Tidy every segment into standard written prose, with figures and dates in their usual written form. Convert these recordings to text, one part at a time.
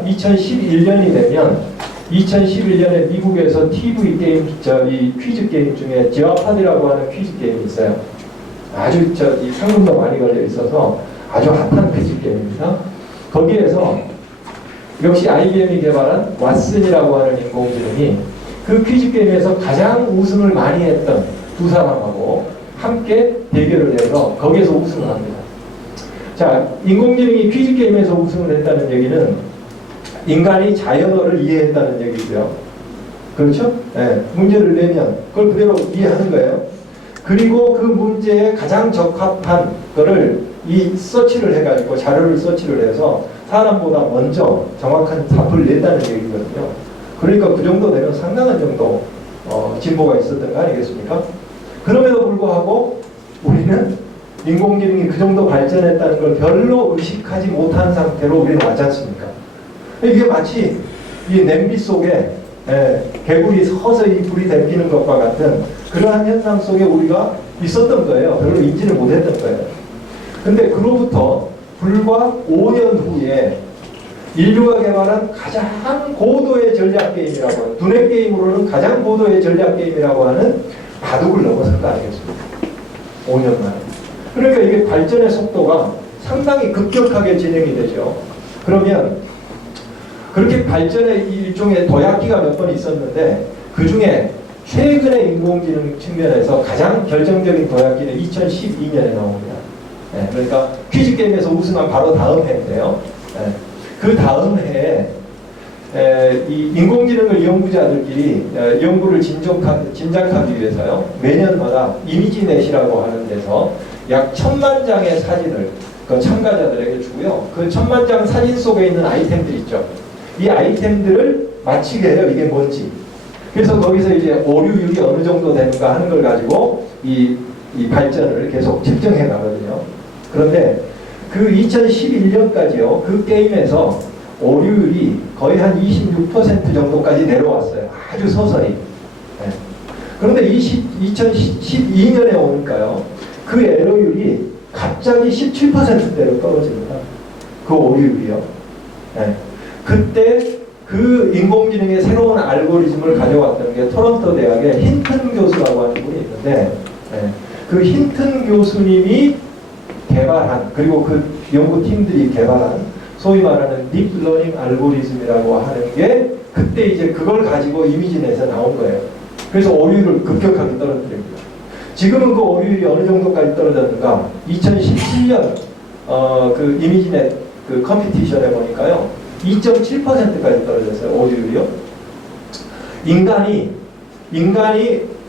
2011년이 되면 2011년에 미국에서 TV 게임, 이 퀴즈 게임 중에 제어파디라고 하는 퀴즈 게임이 있어요. 아주 이 상금도 많이 걸려 있어서 아주 핫한 퀴즈 게임입니다. 거기에서 역시 IBM이 개발한 왓슨이라고 하는 인공지능이 그 퀴즈 게임에서 가장 우승을 많이 했던 두 사람하고 함께 대결을 해서 거기에서 우승을 합니다. 자, 인공지능이 퀴즈 게임에서 우승을 했다는 얘기는 인간이 자연어를 이해했다는 얘기고요. 그렇죠? 네, 문제를 내면 그걸 그대로 이해하는 거예요. 그리고 그 문제에 가장 적합한 거를 이 서치를 해가지고 자료를 서치를 해서 사람보다 먼저 정확한 답을 냈다는 얘기거든요. 그러니까 그 정도 되면 상당한 정도 진보가 있었던 거 아니겠습니까? 그럼에도 불구하고 우리는 인공지능이 그 정도 발전했다는 걸 별로 의식하지 못한 상태로 우리는 왔지 않습니까? 이게 마치 이 냄비 속에 개구리 서서히 불이 댐기는 것과 같은 그러한 현상 속에 우리가 있었던 거예요. 별로 인지를 못했던 거예요. 근데 그로부터 불과 5년 후에 인류가 개발한 가장 고도의 전략 게임이라고 하는, 두뇌 게임으로는 가장 고도의 전략 게임이라고 하는 바둑을 넘어선 거 아니겠습니까? 5년 만에. 그러니까 이게 발전의 속도가 상당히 급격하게 진행이 되죠. 그러면 그렇게 발전의 일종의 도약기가 몇 번 있었는데 그 중에 최근의 인공지능 측면에서 가장 결정적인 도약기는 2012년에 나옵니다. 네, 그러니까 퀴즈 게임에서 우승한 바로 다음 해인데요. 네, 그 다음 해에 이 인공지능을 연구자들끼리 연구를 진작하기 위해서요. 매년마다 이미지넷이라고 하는 데서 약 1000만 장의 사진을 그 참가자들에게 주고요. 그 1000만 장 사진 속에 있는 아이템들 있죠. 이 아이템들을 맞히게 해요. 이게 뭔지. 그래서 거기서 이제 오류율이 어느 정도 되는가 하는 걸 가지고 이 발전을 계속 측정해 가거든요. 그런데 그 2011년까지요. 그 게임에서 오류율이 거의 한 26% 정도까지 내려왔어요. 아주 서서히. 네. 그런데 2012년에 오니까요. 그 에러율이 갑자기 17%대로 떨어집니다. 그 오류율이요. 네. 그때 그 인공지능의 새로운 알고리즘을 가져왔던 게 토론토 대학의 힌튼 교수라고 하는 분이 있는데 그 힌튼 교수님이 개발한, 그리고 그 연구팀들이 개발한 소위 말하는 딥러닝 알고리즘이라고 하는 게 그때 이제 그걸 가지고 이미지넷에서 나온 거예요. 그래서 오류율을 급격하게 떨어뜨립니다. 지금은 그 오류율이 어느 정도까지 떨어졌는가? 2017년 그 이미지넷 그 컴피티션에 보니까요. 2.7%까지 떨어졌어요. 오류율이요. 인간이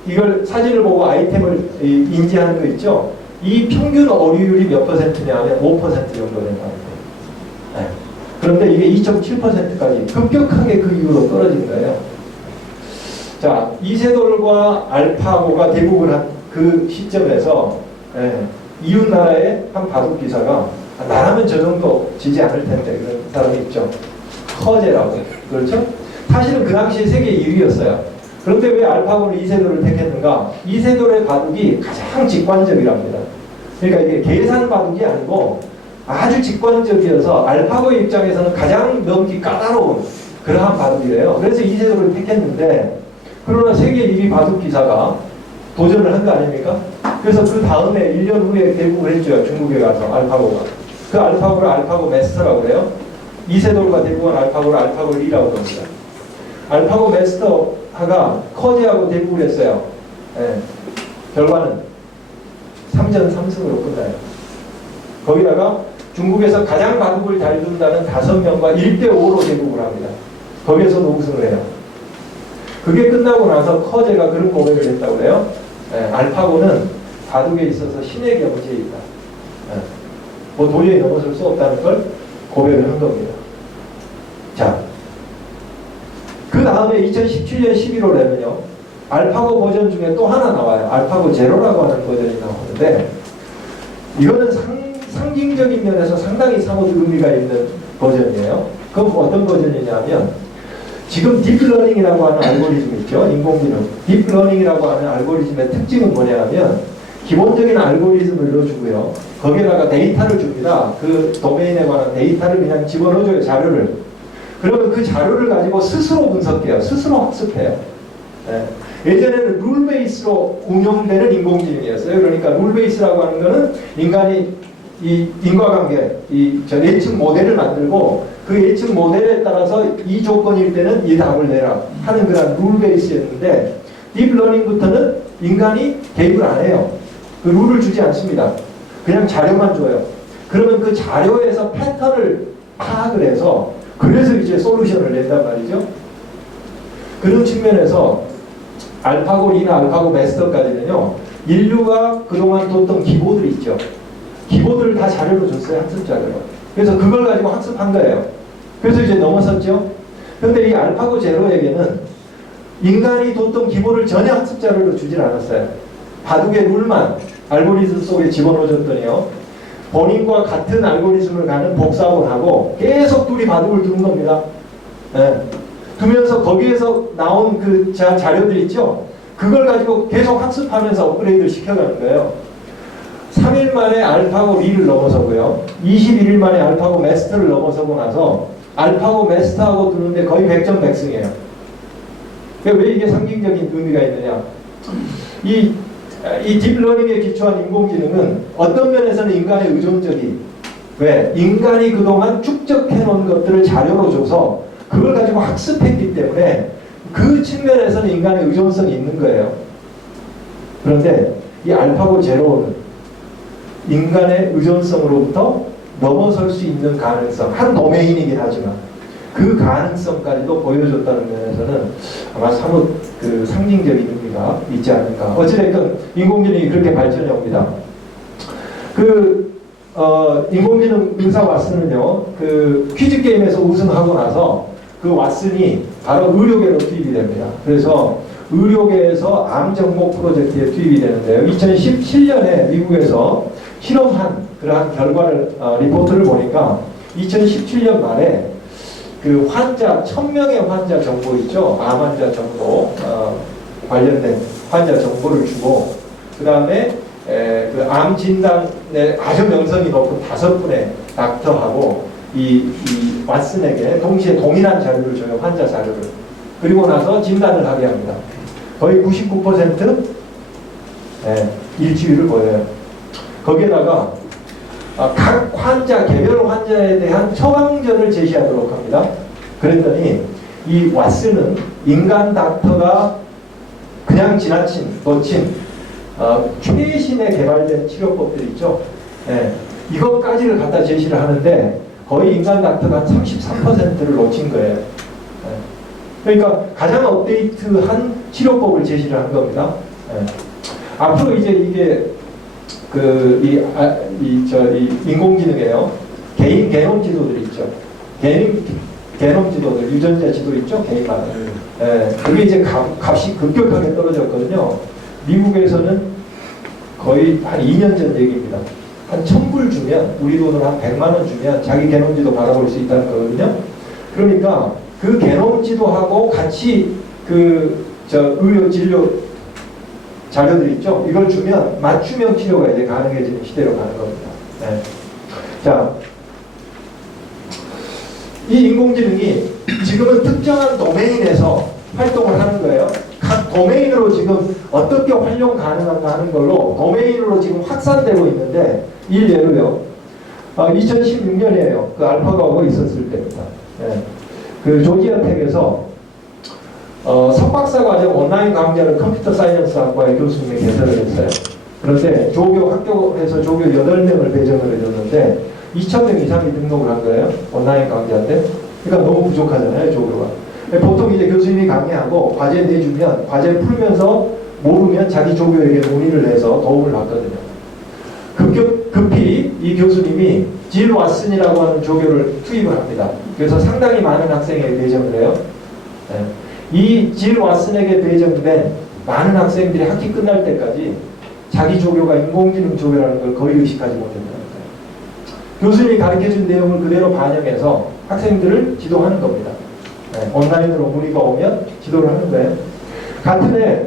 이걸 사진을 보고 아이템을 인지하는 거 있죠. 이 평균 오류율이 몇 퍼센트냐면 5% 정도 된다는 거예요. 네. 그런데 이게 2.7%까지 급격하게 그 이후로 떨어진 거예요. 자, 이세돌과 알파고가 대국을 한 그 시점에서 이웃 나라의 한 바둑 기사가 나라면 저 정도 지지 않을 텐데 그런 사람이 있죠. 커제라고. 그렇죠? 사실은 그 당시에 세계 2위였어요. 그런데 왜 알파고는 이세돌을 택했는가? 이세돌의 바둑이 가장 직관적이랍니다. 그러니까 이게 계산 바둑이 아니고 아주 직관적이어서 알파고의 입장에서는 가장 넘기 까다로운 그러한 바둑이래요. 그래서 이세돌을 택했는데 그러나 세계 2위 바둑 기사가 도전을 한 거 아닙니까? 그래서 그 다음에 1년 후에 대국을 했죠. 중국에 가서 알파고가. 그 알파고를 알파고 메스터라고 그래요. 이세돌과 대국은 알파고를 알파고 리라고 합니다. 알파고 메스터가 커제하고 대국을 했어요. 결과는 3전 3승으로 끝나요. 거기다가 중국에서 가장 바둑을 잘 둔다는 5명과 1대5로 대국을 합니다. 거기에서도 우승을 해요. 그게 끝나고 나서 커제가 그런 고백을 했다고 그래요. 알파고는 바둑에 있어서 신의 경지에 있다. 뭐 도저히 넘어설 수 없다는 걸 고백을 한 겁니다. 자, 그 다음에 2017년 11월에는요. 알파고 버전 중에 또 하나 나와요. 알파고 제로라고 하는 버전이 나오는데 이거는 상징적인 면에서 상당히 사뭇 의미가 있는 버전이에요. 그럼 어떤 버전이냐면 지금 딥러닝이라고 하는 알고리즘 있죠. 인공지능. 딥러닝이라고 하는 알고리즘의 특징은 뭐냐면 기본적인 알고리즘을 넣어주고요. 거기에다가 데이터를 줍니다. 그 도메인에 관한 데이터를 그냥 집어넣어줘요. 자료를. 그러면 그 자료를 가지고 스스로 분석해요. 스스로 학습해요. 예. 예전에는 룰 베이스로 운영되는 인공지능이었어요. 그러니까 룰 베이스라고 하는 거는 인간이 이 인과관계, 예측 모델을 만들고 그 예측 모델에 따라서 이 조건일 때는 이 답을 내라 하는 그런 룰 베이스였는데 딥러닝부터는 인간이 개입을 안 해요. 그 룰을 주지 않습니다. 그냥 자료만 줘요. 그러면 그 자료에서 패턴을 파악을 해서 그래서 이제 솔루션을 낸단 말이죠. 그런 측면에서 알파고 리나 알파고 마스터까지는요. 인류가 그동안 뒀던 기보들이 있죠. 기보들을 다 자료로 줬어요. 학습 자료로. 그래서 그걸 가지고 학습한 거예요. 그래서 이제 넘어섰죠. 그런데 이 알파고 제로에게는 인간이 뒀던 기보를 전혀 학습 자료로 주질 않았어요. 바둑의 룰만 알고리즘 속에 집어넣어줬더니요. 본인과 같은 알고리즘을 가는 복사본을 하고 계속 둘이 바둑을 두는 겁니다. 네. 두면서 거기에서 나온 그 자료들 있죠. 그걸 가지고 계속 학습하면서 업그레이드를 시켜가는 거예요. 3일 만에 알파고 리를 넘어서고요. 21일 만에 알파고 마스터를 넘어서고 나서 알파고 마스터하고 두는데 거의 100점 100승이에요. 왜 이게 상징적인 의미가 있느냐. 이 딥러닝에 기초한 인공지능은 어떤 면에서는 인간의 의존적이 왜? 인간이 그동안 축적해 놓은 것들을 자료로 줘서 그걸 가지고 학습했기 때문에 그 측면에서는 인간의 의존성이 있는 거예요. 그런데 이 알파고 제로는 인간의 의존성으로부터 넘어설 수 있는 가능성, 한 도메인이긴 하지만 그 가능성까지도 보여줬다는 면에서는 아마 사뭇 그 상징적인 의미가 있지 않을까. 어찌됐든 인공지능이 그렇게 발전해 옵니다. 인공지능 의사 왓슨은요, 그 퀴즈 게임에서 우승하고 나서 그 왓슨이 바로 의료계로 투입이 됩니다. 그래서 의료계에서 암 정복 프로젝트에 투입이 되는데요. 2017년에 미국에서 실험한 그러한 결과를 리포트를 보니까 2017년 말에 그 환자 1000명의 환자 정보 있죠. 암 환자 정보 관련된 환자 정보를 주고 그 다음에 그 암 진단에 아주 명성이 높은 5분의 닥터하고 이 왓슨에게 동시에 동일한 자료를 줘요. 환자 자료를. 그리고 나서 진단을 하게 합니다. 거의 99% 일치율을 보여요. 거기에다가 각 환자, 개별 환자에 대한 처방전을 제시하도록 합니다. 그랬더니 이 왓슨은 인간 닥터가 그냥 지나친, 놓친 최신에 개발된 치료법들 있죠. 이것까지를 갖다 제시를 하는데 거의 인간 닥터가 한 33%를 놓친 거예요. 그러니까 가장 업데이트한 치료법을 제시를 한 겁니다. 앞으로 이제 이게 인공지능에요. 개인 게놈 지도들 있죠. 개인 게놈 지도들, 유전자 지도 있죠. 개인마다. 그게 이제 값이 급격하게 떨어졌거든요. 미국에서는 거의 한 2년 전 얘기입니다. 한 1000불 주면, 우리 돈으로 한 100만 원 주면 자기 게놈 지도 받아볼 수 있다는 거거든요. 그러니까 그 게놈 지도하고 같이 의료 진료 자료들 있죠. 이걸 주면 맞춤형 치료가 이제 가능해지는 시대로 가는 겁니다. 자, 이 인공지능이 지금은 특정한 도메인에서 활동을 하는 거예요. 각 도메인으로 지금 어떻게 활용 가능한가 하는 걸로 도메인으로 지금 확산되고 있는데 일례로요. 2016년이에요. 그 알파고가 있었을 때입니다. 그 조지아텍에서 석박사 과정 온라인 강좌를 컴퓨터 사이언스 학과의 교수님이 개설을 했어요. 그런데 학교에서 조교 8명을 배정을 해줬는데 2,000명 이상이 등록을 한 거예요. 온라인 강좌인데. 그러니까 너무 부족하잖아요, 조교가. 보통 이제 교수님이 강의하고 과제 내주면 과제 풀면서 모르면 자기 조교에게 문의를 해서 도움을 받거든요. 급히 이 교수님이 질 왓슨이라고 하는 조교를 투입을 합니다. 그래서 상당히 많은 학생에게 배정을 해요. 이 질 왓슨에게 배정된 많은 학생들이 학기 끝날 때까지 자기 조교가 인공지능 조교라는 걸 거의 의식하지 못했다는 거예요. 교수님이 가르쳐준 내용을 그대로 반영해서 학생들을 지도하는 겁니다. 온라인으로 문의가 오면 지도를 하는 거예요. 같은 해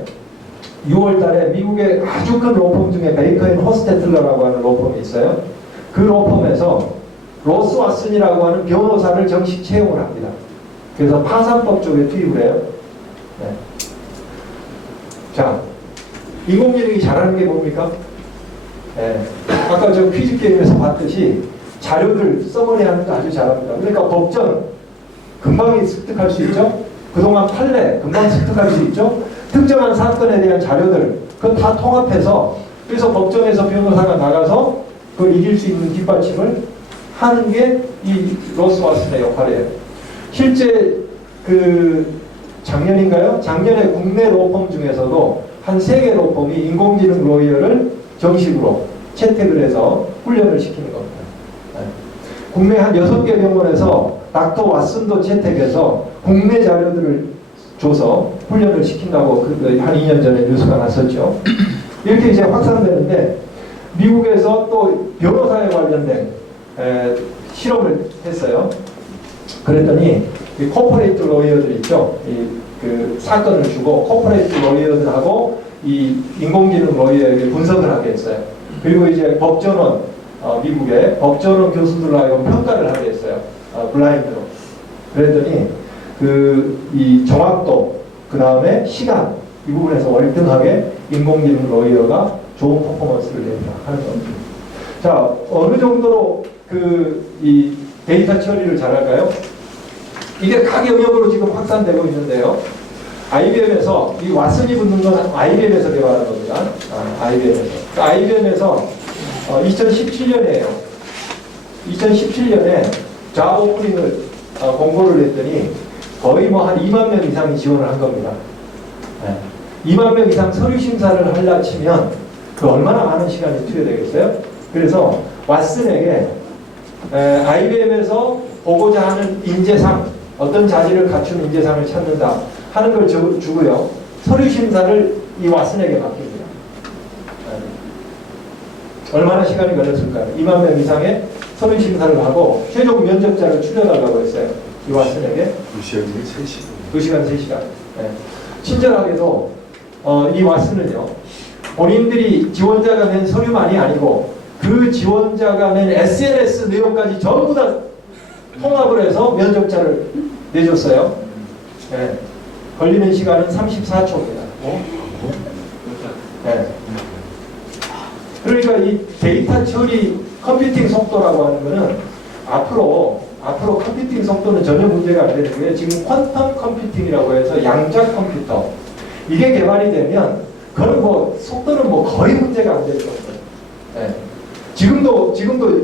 6월 달에 미국의 아주 큰 로펌 중에 베이커 앤 호스테틀러라고 하는 로펌이 있어요. 그 로펌에서 로스 왓슨이라고 하는 변호사를 정식 채용을 합니다. 그래서 파산법 쪽에 투입을 해요. 네. 자, 인공지능이 잘하는 게 뭡니까? 네. 아까 저 퀴즈 게임에서 봤듯이 자료를 써머리하는 거 아주 잘합니다. 그러니까 법전 금방 습득할 수 있죠. 그동안 판례 금방 습득할 수 있죠. 특정한 사건에 대한 자료들 그거 다 통합해서 그래서 법정에서 변호사가 나가서 그걸 이길 수 있는 뒷받침을 하는 게 이 로스 왓슨의 역할이에요. 실제 그 작년인가요? 작년에 국내 로펌 중에서도 한 3개 로펌이 인공지능 로이어를 정식으로 채택을 해서 훈련을 시키는 겁니다. 네. 국내 한 6개 병원에서 닥터 왓슨도 채택해서 국내 자료들을 줘서 훈련을 시킨다고 한 2년 전에 뉴스가 났었죠. 이렇게 이제 확산되는데 미국에서 또 변호사에 관련된 실험을 했어요. 그랬더니 이 코퍼레이트 로이어들 있죠. 그 사건을 주고 코퍼레이트 로이어들하고 이 인공지능 로이어에게 분석을 하게 했어요. 그리고 이제 법전원 미국의 법전원 교수들로 하여금 평가를 하게 했어요. 블라인드로. 그랬더니 이 정확도 그 다음에 시간 이 부분에서 월등하게 인공지능 로이어가 좋은 퍼포먼스를 낸다 하는 겁니다. 자, 어느 정도로 이 데이터 처리를 잘할까요? 이게 각 영역으로 지금 확산되고 있는데요. IBM에서 이 왓슨이 붙는 건 IBM에서 개발한 겁니다. IBM에서 2017년에요. 2017년에 잡 오프닝을 공고를 했더니 거의 뭐 한 2만 명 이상이 지원을 한 겁니다. 네. 2만 명 이상 서류 심사를 하려 치면 그 얼마나 많은 시간이 투여되겠어요? 그래서 왓슨에게 IBM에서 보고자 하는 인재상 어떤 자질을 갖춘 인재상을 찾는다 하는 걸 주고요. 서류 심사를 이 왓슨에게 맡깁니다. 얼마나 시간이 걸렸을까요? 2만 명 이상의 서류 심사를 하고 최종 면접자를 추려달라고 했어요. 이 왓슨에게 2시간 3시간. 네. 친절하게도 이 왓슨은요. 본인들이 지원자가 낸 서류만이 아니고 그 지원자가 낸 SNS 내용까지 전부 다 통합을 해서 면접자를 내줬어요. 네. 걸리는 시간은 34초입니다. 네. 그러니까 이 데이터 처리 컴퓨팅 속도라고 하는 거는 앞으로 컴퓨팅 속도는 전혀 문제가 안 되는 거예요. 지금 퀀텀 컴퓨팅이라고 해서 양자 컴퓨터 이게 개발이 되면 그건 뭐 속도는 뭐 거의 문제가 안 될 정도. 네. 지금도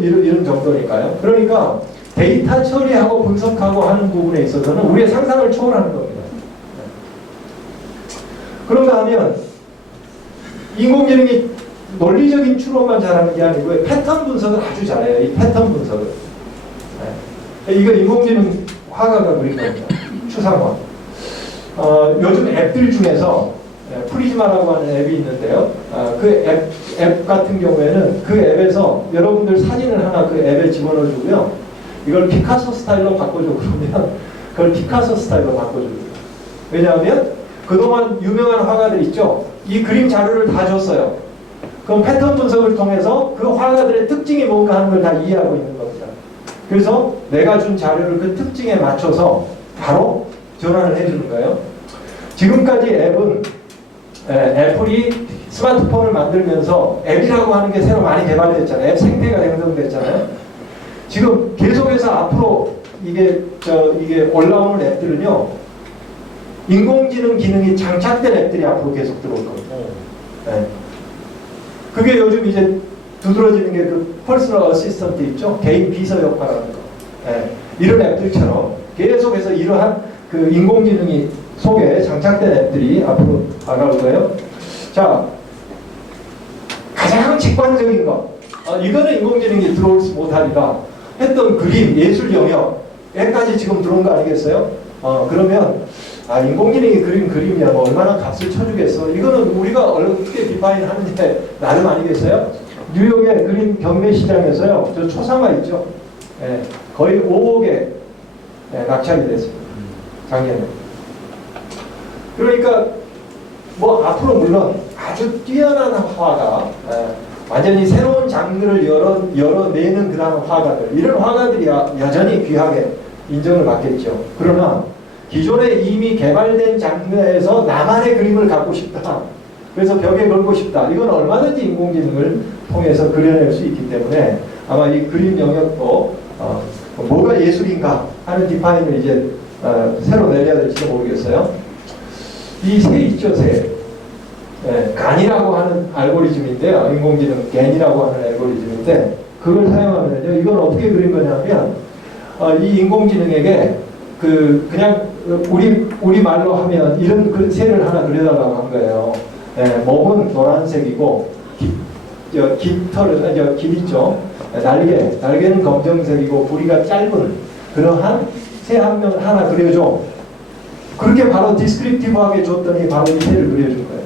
이런 정도니까요. 그러니까 데이터 처리하고 분석하고 하는 부분에 있어서는 우리의 상상을 초월하는 겁니다. 네. 그런가 하면 인공지능이 논리적인 추론만 잘하는 게 아니고 패턴 분석을 아주 잘해요. 이 패턴 분석을. 네. 이거 인공지능 화가가 그린 겁니다. 추상화. 요즘 앱들 중에서 프리즈마라고 하는 앱이 있는데요. 그 앱 같은 경우에는 그 앱에서 여러분들 사진을 하나 그 앱에 집어넣어 주고요. 이걸 피카소 스타일로 바꿔줘 그러면 그걸 피카소 스타일로 바꿔줍니다. 왜냐하면 그동안 유명한 화가들 있죠. 이 그림 자료를 다 줬어요. 그럼 패턴 분석을 통해서 그 화가들의 특징이 뭔가 하는 걸 다 이해하고 있는 겁니다. 그래서 내가 준 자료를 그 특징에 맞춰서 바로 전환을 해주는 거예요. 지금까지 앱은 애플이 스마트폰을 만들면서 앱이라고 하는 게 새로 많이 개발됐잖아요. 앱 생태가 형성됐잖아요. 지금 계속해서 앞으로 이게 올라오는 앱들은요. 인공지능 기능이 장착된 앱들이 앞으로 계속 들어올 겁니다. 네. 그게 요즘 이제 두드러지는 게 그 퍼스널 어시스턴트 있죠? 개인 비서 역할하는 거. 네. 이런 앱들처럼 계속해서 이러한 그 인공지능이 속에 장착된 앱들이 앞으로 다가올 거예요. 자, 가장 직관적인 것. 이거는 인공지능이 들어올 수 못하리라 했던 그림, 예술 영역에까지 지금 들어온 거 아니겠어요? 그러면 인공지능이 그린 그림이야 뭐 얼마나 값을 쳐주겠어. 이거는 우리가 어떻게 디파인 하는데 나름 아니겠어요? 뉴욕의 그림 경매 시장에서요. 저 초상화 있죠? 네, 거의 5억에 낙찰이 됐습니다. 작년에. 그러니까 뭐 앞으로 물론 아주 뛰어난 화가 완전히 새로운 장르를 열어내는 그런 화가들 이런 화가들이 여전히 귀하게 인정을 받겠죠. 그러나 기존에 이미 개발된 장르에서 나만의 그림을 갖고 싶다. 그래서 벽에 걸고 싶다. 이건 얼마든지 인공지능을 통해서 그려낼 수 있기 때문에 아마 이 그림 영역도 뭐가 예술인가 하는 디파인을 이제 새로 내려야 될지도 모르겠어요. 이 새 있죠, 새. 간이라고 하는 알고리즘인데요. 인공지능 겐이라고 하는 알고리즘인데 그걸 사용하면요. 이건 어떻게 그린 거냐면 이 인공지능에게 그냥 우리 말로 하면 이런 새를 하나 그려달라고 한 거예요. 몸은 노란색이고 깃털은 깃 있죠. 날개는 검정색이고 부리가 짧은 그러한 새 한 명 하나 그려줘. 그렇게 바로 디스크립티브하게 줬더니 바로 이 새를 그려준 거예요.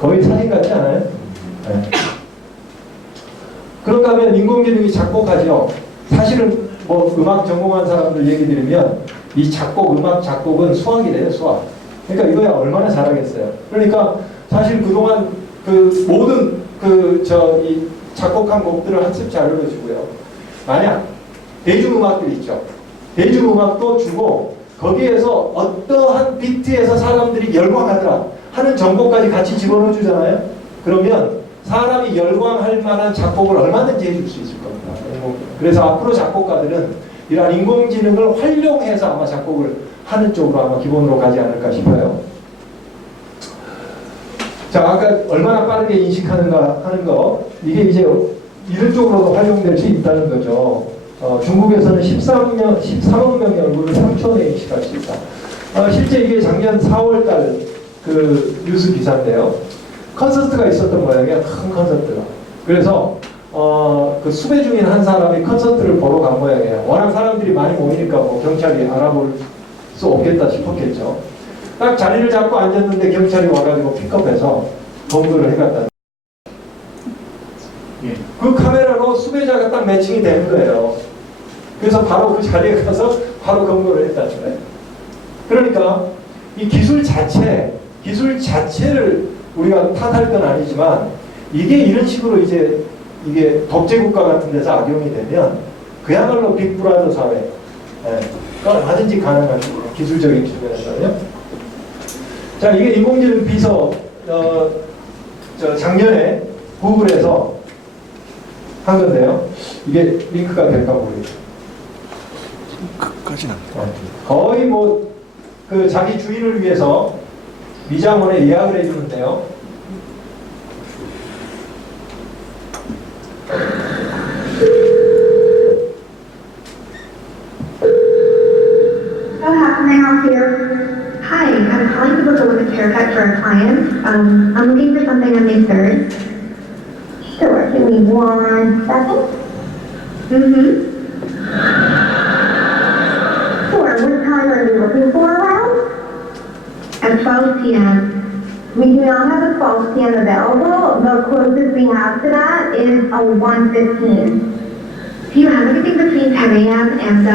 거의 사진 같지 않아요? 그런가 하면 인공지능이 작곡하죠. 사실은 뭐 음악 전공한 사람들 얘기 드리면 이 음악 작곡은 수학이래요, 수학. 그러니까 이거야 얼마나 잘하겠어요. 그러니까 사실 그동안 모든 이 작곡한 곡들을 학습 자료로 주고요. 만약 대중음악들 있죠. 대중음악도 주고 거기에서 어떠한 비트에서 사람들이 열광하더라 하는 정보까지 같이 집어넣어 주잖아요. 그러면 사람이 열광할 만한 작곡을 얼마든지 해줄 수 있을 겁니다. 그래서 앞으로 작곡가들은 이러한 인공지능을 활용해서 아마 작곡을 하는 쪽으로 아마 기본으로 가지 않을까 싶어요. 자, 아까 얼마나 빠르게 인식하는가 하는 거, 이게 이제 이런 쪽으로도 활용될 수 있다는 거죠. 중국에서는 13억 명의 얼굴을 3초 내에 인식할 수 있다. 실제 이게 작년 4월달 뉴스 기사인데요. 콘서트가 있었던 모양이에요. 큰 콘서트가. 그래서 수배 중인 한 사람이 콘서트를 보러 간 모양이에요. 워낙 사람들이 많이 모이니까 뭐 경찰이 알아볼 수 없겠다 싶었겠죠. 딱 자리를 잡고 앉았는데 경찰이 와가지고 픽업해서 검거를 해갔다. 그 카메라로 수배자가 딱 매칭이 되는 거예요. 그래서 바로 그 자리에 가서 바로 검거를 했다는 거예요. 그러니까 이 기술 자체를 우리가 탓할 건 아니지만 이게 이런 식으로 이제 이게 독재국가 같은 데서 악용이 되면 그야말로 빅브라더 사회, 얼마든지 가능한 기술적인 측면에서는요. 자, 이게 인공지능 비서 작년에 구글에서 한 건데요. 이게 링크가 될까 모르겠어요. 끝까지는 거의 자기 주인을 위해서 미장원에 예약을 해주는데요. So how can I help you? Hi, I'm calling to book a women's haircut for a client. I'm looking for something on May 3rd. Sure, give me 1 second. Sure, what time are you looking for around? At 12 p.m. We do not have a 12 p.m. available. The closest we have to that is a 1:15. Do you have anything between 10 a.m. and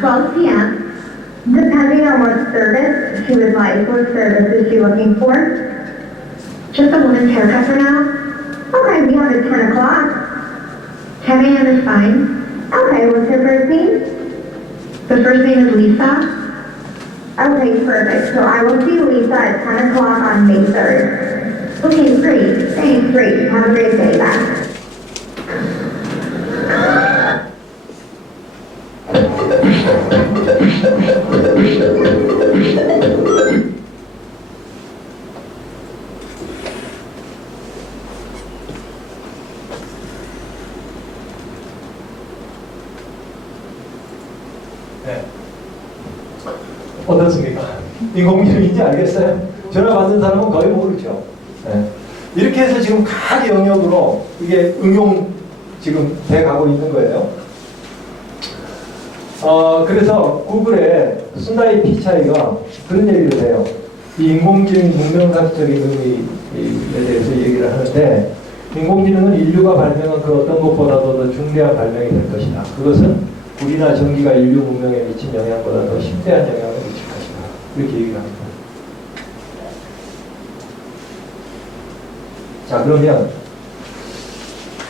12 p.m.? Depending on what service she would like, what service is she looking for? Just a woman's haircut for now? Okay, we have it 10 o'clock. 10 a.m. is fine. Okay, what's her first name? The first name is Lisa? Okay, perfect. So I will see Lisa at 10 o'clock on May 3rd. Okay, great. Thanks, great. Have a great day. Bye. 네. 어떻습니까? 인공지능인지 알겠어요? 전화 받는 사람은 거의 모르죠. 네. 이렇게 해서 지금 각 영역으로 이게 응용 지금 돼 가고 있는 거예요. 그래서 구글의 순다이 피차이가 그런 얘기를 해요. 이 인공지능 문명학적인 의미에 대해서 얘기를 하는데, 인공지능은 인류가 발명한 그 어떤 것보다도 더 중대한 발명이 될 것이다. 그것은 불이나 전기가 인류 문명에 미친 영향보다 더 심대한 영향을 미칠 것이다. 이렇게 얘기를 합니다. 자, 그러면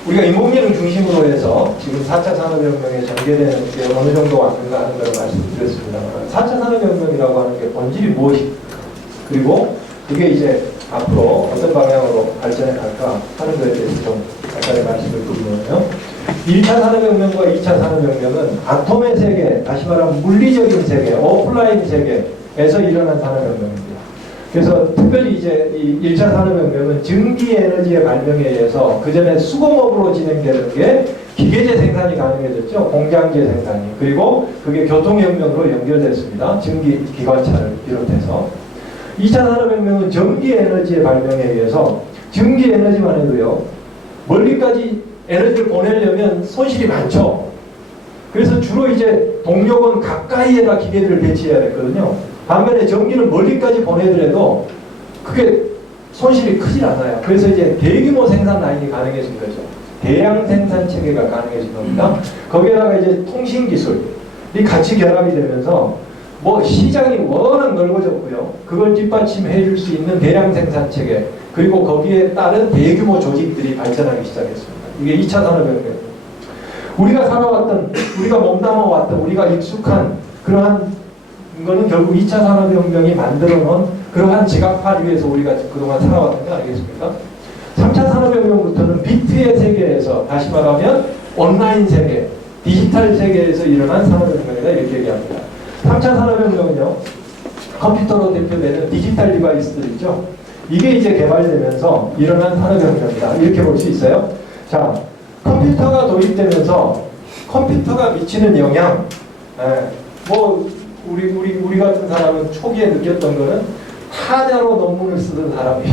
우리가 인공지능 중심으로 해서 지금 4차 산업혁명에 전개되는 게 어느 정도 왔는가 하는 걸 말씀드렸습니다. 4차 산업혁명이라고 무엇일까? 그리고 그게 이제 앞으로 어떤 방향으로 발전해 갈까 하는 것에 대해서 좀 약간의 말씀을 드리면요. 1차 산업혁명과 2차 산업혁명은 아톰의 세계, 다시 말하면 물리적인 세계, 오프라인 세계에서 일어난 산업혁명입니다. 그래서 특별히 이제 이 1차 산업혁명은 증기 에너지의 발명에 의해서 그 전에 수공업으로 진행되는 게 기계재 생산이 가능해졌죠. 공장재 생산이. 그리고 그게 교통혁명으로 연결됐습니다. 증기 기관차를 비롯해서. 2차 산업혁명은 전기 에너지의 발명에 의해서 증기 에너지만 해도요. 멀리까지 에너지를 보내려면 손실이 많죠. 그래서 주로 이제 동력은 가까이에다 기계들을 배치해야 됐거든요. 반면에 전기는 멀리까지 보내더라도 그게 손실이 크질 않아요. 그래서 이제 대규모 생산 라인이 가능해진 거죠. 대량 생산 체계가 가능해진 겁니다. 거기에다가 이제 통신 기술이 같이 결합이 되면서 뭐 시장이 워낙 넓어졌고요. 그걸 뒷받침해 줄 수 있는 대량 생산 체계 그리고 거기에 따른 대규모 조직들이 발전하기 시작했습니다. 이게 2차 산업혁명. 우리가 살아왔던, 우리가 몸담아왔던, 우리가 익숙한 그러한 거는 결국 2차 산업혁명이 만들어 놓은 그러한 지각판 위에서 우리가 그동안 살아왔던 거 아니겠습니까? 3차 산업혁명부터는 비트의 세계에서 다시 말하면 온라인 세계, 디지털 세계에서 일어난 산업혁명이다 이렇게 얘기합니다. 3차 산업혁명은요. 컴퓨터로 대표되는 디지털 디바이스들 있죠. 이게 이제 개발되면서 일어난 산업혁명이다. 이렇게 볼 수 있어요. 자, 컴퓨터가 도입되면서 컴퓨터가 미치는 영향, 뭐 우리 같은 사람은 초기에 느꼈던 거는 타자로 논문을 쓰던 사람이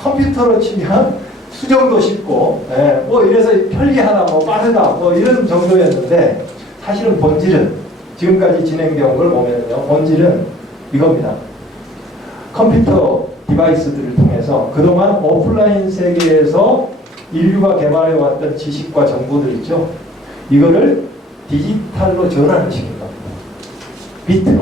컴퓨터로 치면 수정도 쉽고, 뭐 이래서 편리하다, 뭐 빠르다, 뭐 이런 정도였는데 사실은 본질은 지금까지 진행되어 온 걸 보면요, 본질은 이겁니다. 컴퓨터 디바이스들을 통해서 그동안 오프라인 세계에서 인류가 개발해왔던 지식과 정보들 있죠. 이거를 디지털로 전환시킨 겁니다. 비트로.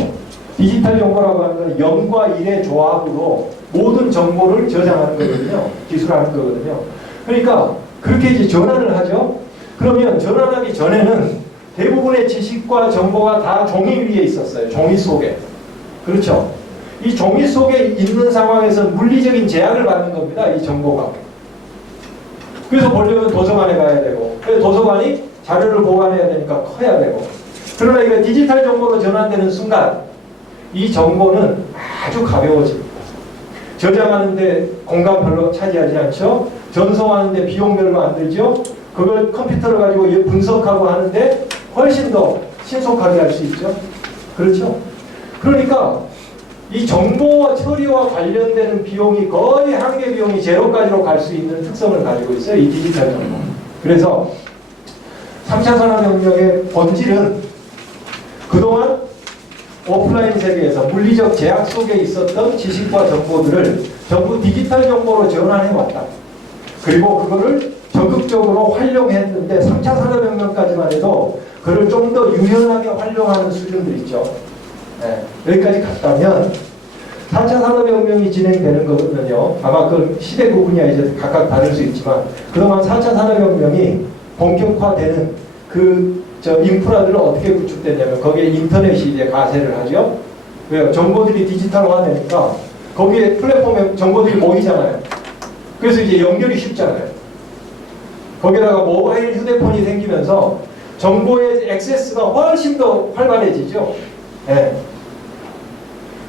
디지털 정보라고 하는 건 0과 1의 조합으로 모든 정보를 저장하는 거거든요. 기술하는 거거든요. 그러니까 그렇게 이제 전환을 하죠. 그러면 전환하기 전에는 대부분의 지식과 정보가 다 종이 위에 있었어요. 종이 속에. 그렇죠. 이 종이 속에 있는 상황에서 물리적인 제약을 받는 겁니다. 이 정보가. 그래서 보려면 도서관에 가야 되고, 그래서 도서관이 자료를 보관해야 되니까 커야 되고. 그러나 이거 디지털 정보로 전환되는 순간 이 정보는 아주 가벼워집니다. 저장하는데 공간 별로 차지하지 않죠. 전송하는데 비용 별로 안 들죠. 그걸 컴퓨터를 가지고 분석하고 하는데 훨씬 더 신속하게 할 수 있죠. 그렇죠. 그러니까 이 정보 처리와 관련되는 비용이 거의 한계 비용이 제로까지로 갈 수 있는 특성을 가지고 있어요. 이 디지털 정보. 그래서 3차 산업혁명의 본질은 그동안 오프라인 세계에서 물리적 제약 속에 있었던 지식과 정보들을 전부 디지털 정보로 전환해 왔다. 그리고 그거를 적극적으로 활용했는데 3차 산업혁명까지만 해도 그걸 좀 더 유연하게 활용하는 수준들 있죠. 여기까지 갔다면 4차 산업혁명이 진행되는 거거든요. 아마 그 시대 구분이 이제 각각 다를 수 있지만 그동안 4차 산업혁명이 본격화되는 인프라들은 어떻게 구축됐냐면 거기에 인터넷이 이제 가세를 하죠. 왜요? 정보들이 디지털화되니까 거기에 플랫폼에 정보들이 모이잖아요. 그래서 이제 연결이 쉽잖아요. 거기다가 모바일 휴대폰이 생기면서 정보의 액세스가 훨씬 더 활발해지죠.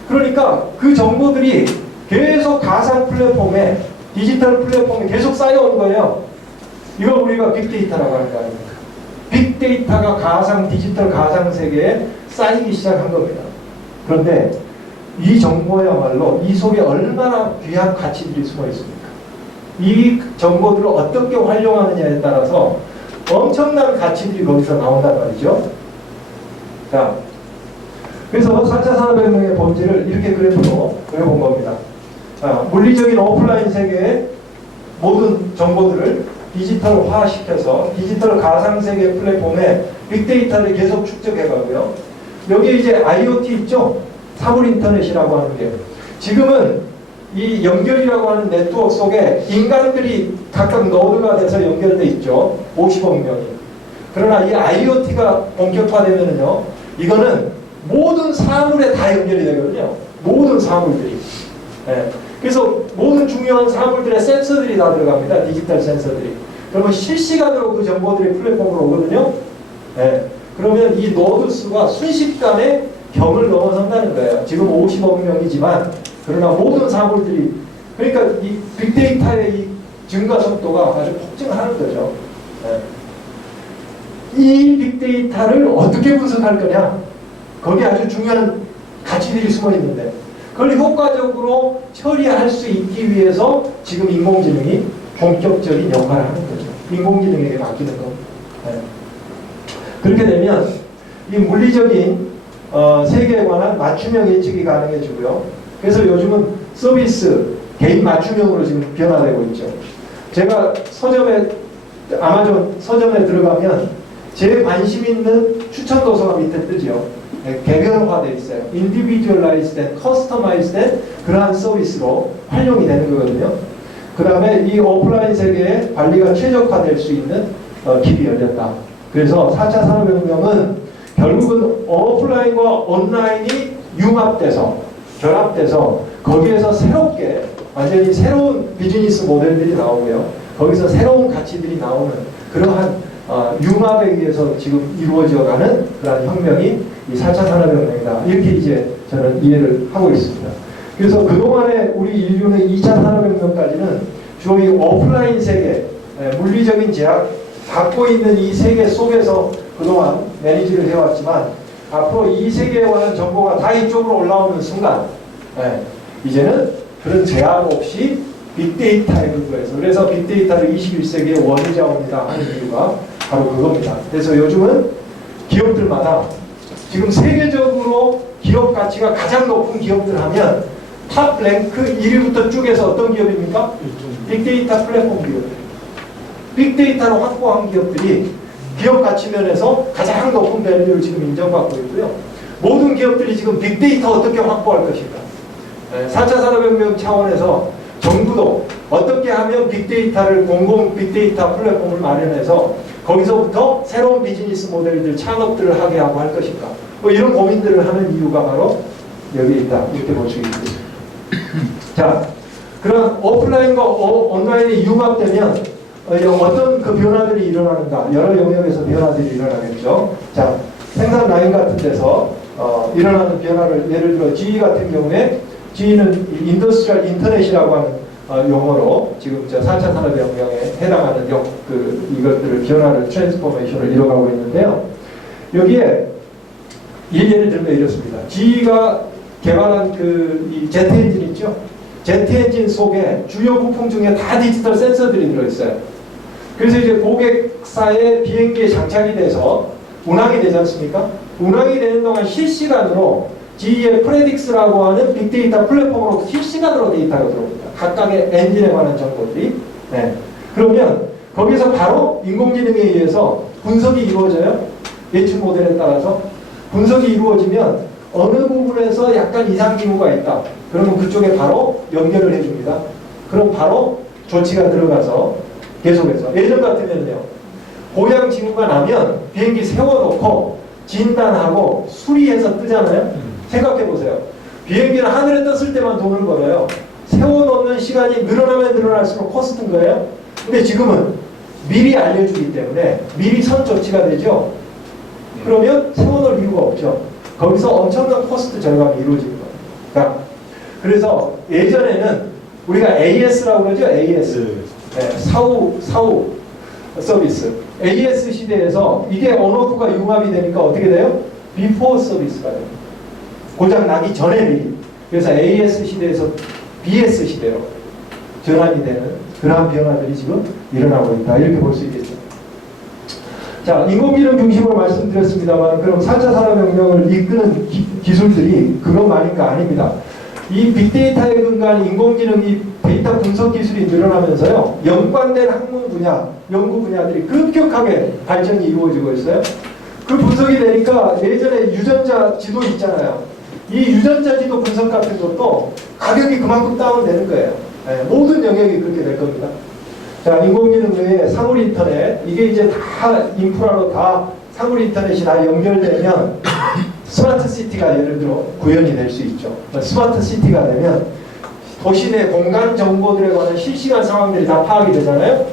그러니까 그 정보들이 계속 가상 플랫폼에 디지털 플랫폼에 계속 쌓여온 거예요. 이걸 우리가 빅데이터라고 하는 거 아닙니까? 빅데이터가 가상 디지털 가상 세계에 쌓이기 시작한 겁니다. 그런데 이 정보야말로 이 속에 얼마나 귀한 가치들이 숨어 있습니까? 이 정보들을 어떻게 활용하느냐에 따라서 엄청난 가치들이 거기서 나온단 말이죠. 자, 그래서 4차 산업혁명의 본질을 이렇게 그래프로 그려본 겁니다. 물리적인 오프라인 세계의 모든 정보들을 디지털화시켜서 디지털 가상세계 플랫폼에 빅데이터를 계속 축적해가고요. 여기에 이제 IoT 있죠? 사물인터넷이라고 하는 게. 지금은 이 연결이라고 하는 네트워크 속에 인간들이 각각 노드가 돼서 연결돼 있죠. 50억 명이. 그러나 이 IoT가 본격화되면은요, 이거는 모든 사물에 다 연결이 되거든요. 모든 사물들이. 예. 그래서 모든 중요한 사물들의 센서들이 다 들어갑니다. 디지털 센서들이. 그러면 실시간으로 그 정보들이 플랫폼으로 오거든요. 예. 그러면 이 노드 수가 순식간에 경을 넘어선다는 거예요. 지금 50억 명이지만 그러나 모든 사물들이 그러니까 이 빅데이터의 이 증가 속도가 아주 폭증하는 거죠. 예. 이 빅데이터를 어떻게 분석할 거냐? 거기에 아주 중요한 가치들이 숨어 있는데 그걸 효과적으로 처리할 수 있기 위해서 지금 인공지능이 본격적인 역할을 하는 거죠. 인공지능에게 맡기는 거. 네. 그렇게 되면 이 물리적인 세계에 관한 맞춤형 예측이 가능해지고요. 그래서 요즘은 서비스 개인 맞춤형으로 지금 변화되고 있죠. 제가 서점에 아마존 서점에 들어가면 제 관심 있는 추천 도서가 밑에 뜨죠. 네, 개별화되어 있어요. individualized and customized and 그러한 서비스로 활용이 되는 거거든요. 그 다음에 이 오프라인 세계에 관리가 최적화될 수 있는 길이 열렸다. 그래서 4차 산업혁명은 결국은 오프라인과 온라인이 융합돼서 결합돼서 거기에서 새롭게 완전히 새로운 비즈니스 모델들이 나오고요. 거기서 새로운 가치들이 나오는 그러한 융합에 의해서 지금 이루어져가는 그러한 혁명이 이 4차 산업혁명이다. 이렇게 이제 저는 이해를 하고 있습니다. 그래서 그동안에 우리 인류는 2차 산업혁명까지는 주로 이 오프라인 세계, 물리적인 제약, 갖고 있는 이 세계 속에서 그동안 매니지를 해왔지만 앞으로 이 세계에 관한 정보가 다 이쪽으로 올라오는 순간 이제는 그런 제약 없이 빅데이터에 근거해서 그래서 빅데이터를 21세기의 원자원이다 하는 이유가 바로 그겁니다. 그래서 요즘은 기업들마다 지금 세계적으로 기업 가치가 가장 높은 기업들 하면 탑 랭크 1위부터 쭉 해서 어떤 기업입니까? 빅데이터 플랫폼 기업. 빅데이터로 확보한 기업들이 기업 가치 면에서 가장 높은 밸류를 지금 인정받고 있고요. 모든 기업들이 지금 빅데이터 어떻게 확보할 것인가. 4차 산업혁명 차원에서 정부도 어떻게 하면 빅데이터를 공공 빅데이터 플랫폼을 마련해서 거기서부터 새로운 비즈니스 모델들 창업들을 하게 하고 할 것인가. 뭐 이런 고민들을 하는 이유가 바로 여기 있다. 이렇게 볼 수 있습니다. 자, 그런 오프라인과 온라인이 융합되면 어떤 그 변화들이 일어나는가. 여러 영역에서 변화들이 일어나겠죠. 자, 생산 라인 같은 데서 일어나는 변화를 예를 들어 GE 같은 경우에 GE는 인더스트리얼 인터넷이라고 하는 용어로 지금 4차 산업혁명에 해당하는 이것들을 변화를 트랜스포메이션을 이뤄가고 있는데요. 여기에 예를 들면 이렇습니다. GE가 개발한 이 제트 엔진 있죠? 제트 엔진 속에 주요 부품 중에 다 디지털 센서들이 들어있어요. 그래서 이제 고객사의 비행기에 장착이 돼서 운항이 되지 않습니까? 운항이 되는 동안 실시간으로 GE의 프레딕스라고 하는 빅데이터 플랫폼으로 실시간으로 데이터가 들어옵니다. 각각의 엔진에 관한 정보들이. 네. 그러면 거기서 바로 인공지능에 의해서 분석이 이루어져요. 예측 모델에 따라서. 분석이 이루어지면 어느 부분에서 약간 이상 징후가 있다. 그러면 그쪽에 바로 연결을 해줍니다. 그럼 바로 조치가 들어가서 계속해서. 예전 같으면요. 고양 징후가 나면 비행기 세워놓고 진단하고 수리해서 뜨잖아요. 생각해보세요. 비행기는 하늘에 떴을 때만 돈을 벌어요. 세워놓는 시간이 늘어나면 늘어날수록 코스트인 거예요. 근데 지금은 미리 알려주기 때문에 미리 선 조치가 되죠. 그러면 세워놓을 이유가 없죠. 거기서 엄청난 코스트 절감이 이루어지는 겁니다. 그래서 예전에는 우리가 AS라고 그러죠. AS. 네, 사후 서비스. AS 시대에서 이게 온오프가 융합이 되니까 어떻게 돼요? 비포 서비스가 돼요. 고장 나기 전에 미리. 그래서 AS 시대에서 BS 시대로 전환이 되는 그러한 변화들이 지금 일어나고 있다. 이렇게 볼 수 있겠죠. 자, 인공지능 중심으로 말씀드렸습니다만 그럼 4차 산업혁명을 이끄는 기술들이 그것만인가? 아닙니다. 이 빅데이터에 근거한 인공지능이 데이터 분석 기술이 늘어나면서요. 연관된 학문 분야, 연구 분야들이 급격하게 발전이 이루어지고 있어요. 그 분석이 되니까 예전에 유전자 지도 있잖아요. 이 유전자 지도 분석 같은 것도 가격이 그만큼 다운되는 거예요. 네, 모든 영역이 그렇게 될 겁니다. 자, 인공지능 외에 사물 인터넷, 이게 이제 다 인프라로 다 사물 인터넷이 다 연결되면 스마트 시티가 예를 들어 구현이 될 수 있죠. 스마트 시티가 되면 도시 내 공간 정보들에 관한 실시간 상황들이 다 파악이 되잖아요.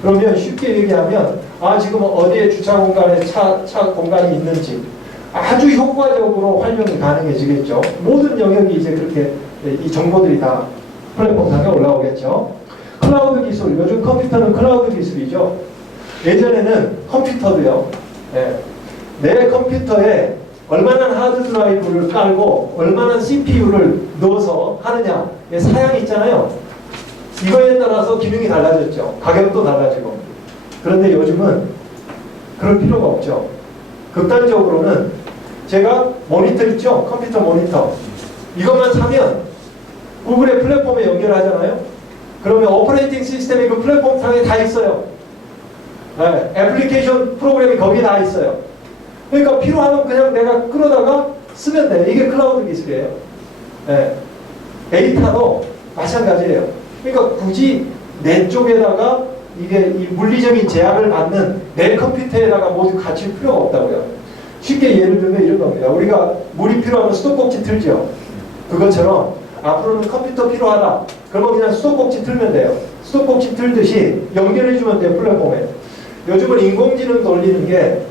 그러면 쉽게 얘기하면 지금 어디에 주차 공간에 차 공간이 있는지 아주 효과적으로 활용이 가능해지겠죠. 모든 영역이 이제 그렇게 이 정보들이 다 플랫폼상에 올라오겠죠. 클라우드 기술, 요즘 컴퓨터는 클라우드 기술이죠. 예전에는 컴퓨터도요. 내 컴퓨터에 얼마나 하드 드라이브를 깔고 얼마나 CPU를 넣어서 하느냐 사양이 있잖아요. 이거에 따라서 기능이 달라졌죠. 가격도 달라지고. 그런데 요즘은 그럴 필요가 없죠. 극단적으로는 제가 모니터 있죠. 컴퓨터 모니터. 이것만 사면 구글의 플랫폼에 연결하잖아요. 그러면 오퍼레이팅 시스템이 그 플랫폼 상에 다 있어요. 애플리케이션 프로그램이 거기에 다 있어요. 그러니까 필요하면 그냥 내가 끌어다가 쓰면 돼요. 이게 클라우드 기술이에요. 데이터도 마찬가지예요. 그러니까 굳이 내 쪽에다가 이게 이 물리적인 제약을 받는 내 컴퓨터에다가 모두 갖출 필요가 없다고요. 쉽게 예를 들면 이런 겁니다. 우리가 물이 필요하면 수도꼭지 틀죠. 그것처럼 앞으로는 컴퓨터 필요하다. 그러면 그냥 수도꼭지 틀면 돼요. 수도꼭지 틀듯이 연결해주면 돼요. 플랫폼에. 요즘은 인공지능 돌리는 게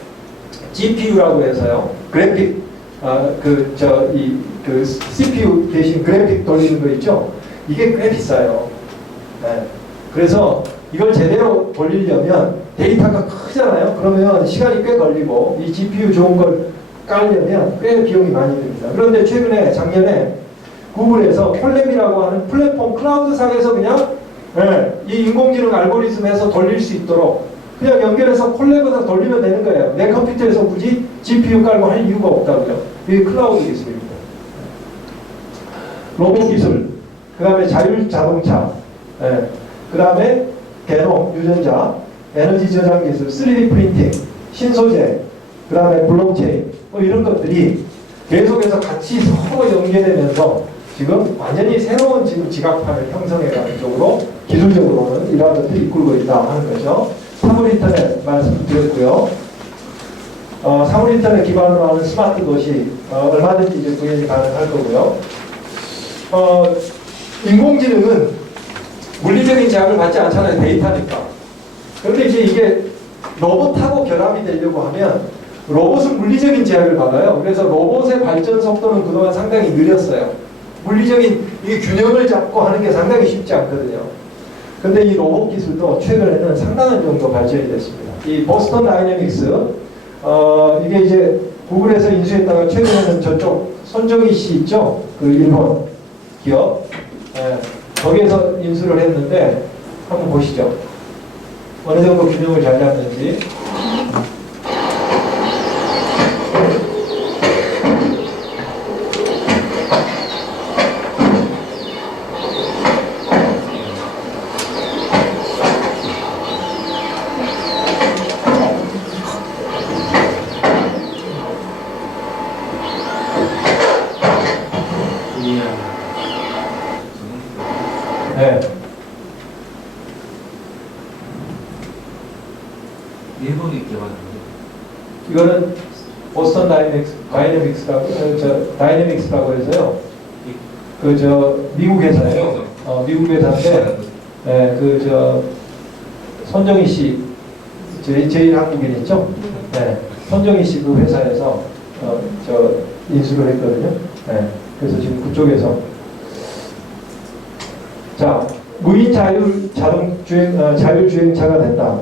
GPU라고 해서요. 그래픽, CPU 대신 그래픽 돌리는 거 있죠? 이게 꽤 비싸요. 그래서 이걸 제대로 돌리려면 데이터가 크잖아요. 그러면 시간이 꽤 걸리고 이 GPU 좋은 걸 깔려면 꽤 비용이 많이 듭니다. 그런데 최근에 작년에 구글에서 콜랩이라고 하는 플랫폼 클라우드상에서 그냥 이 인공지능 알고리즘에서 돌릴 수 있도록 그냥 연결해서 콜랩에서 돌리면 되는 거예요. 내 컴퓨터에서 굳이 GPU 깔고 할 이유가 없다고요. 이게 클라우드 기술입니다. 로봇 기술, 그 다음에 자율자동차, 그 다음에 개노, 유전자, 에너지 저장 기술, 3D 프린팅, 신소재, 그 다음에 블록체인 이런 것들이 계속해서 같이 서로 연계되면서 지금 완전히 새로운 지금 지각판을 형성해가는 쪽으로 기술적으로는 이러한 것들이 이끌고 있다 하는 거죠. 사물 인터넷 말씀드렸고요. 사물 인터넷 기반으로 하는 스마트 도시 얼마든지 이제 구현이 가능할 거고요. 인공지능은 물리적인 제약을 받지 않잖아요. 데이터니까. 그런데 이제 이게 로봇하고 결합이 되려고 하면 로봇은 물리적인 제약을 받아요. 그래서 로봇의 발전 속도는 그동안 상당히 느렸어요. 물리적인 이 균형을 잡고 하는 게 상당히 쉽지 않거든요. 근데 이 로봇 기술도 최근에는 상당한 정도 발전이 됐습니다. 이 보스턴 다이내믹스, 이게 이제 구글에서 인수했다가 최근에는 저쪽 손정희 씨 있죠? 그 일본 기업. 거기에서 인수를 했는데 한번 보시죠. 어느 정도 균형을 잘 잡는지. 네. 일본이 개발한 거죠? 이거는 보스턴 다이내믹스라고 해서요. 미국 회사예요. 미국 회사인데, 손정희 씨, 제일 한국인 있죠? 네. 손정희 씨 그 회사에서 인수를 했거든요. 네. 그래서 지금 그쪽에서 자, 무인 자율주행차가 된다.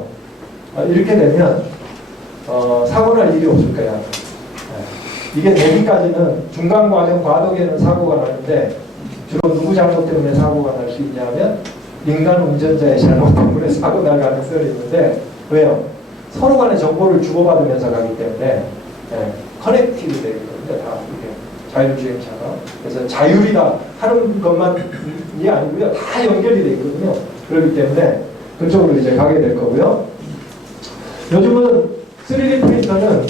이렇게 되면 사고 날 일이 없을 거야. 이게 되기까지는 중간 과정 과도기에는 사고가 나는데 주로 누구 잘못 때문에 사고가 날 수 있냐면 인간 운전자의 잘못 때문에 사고 날 가능성이 있는데 왜요? 서로 간에 정보를 주고받으면서 가기 때문에 커넥티브 되거든요. 다 이게 자율주행차가. 그래서 자율이다 하는 것만이 아니고요. 다 연결이 되어 있거든요. 그렇기 때문에 그쪽으로 이제 가게 될 거고요. 요즘은 3D 프린터는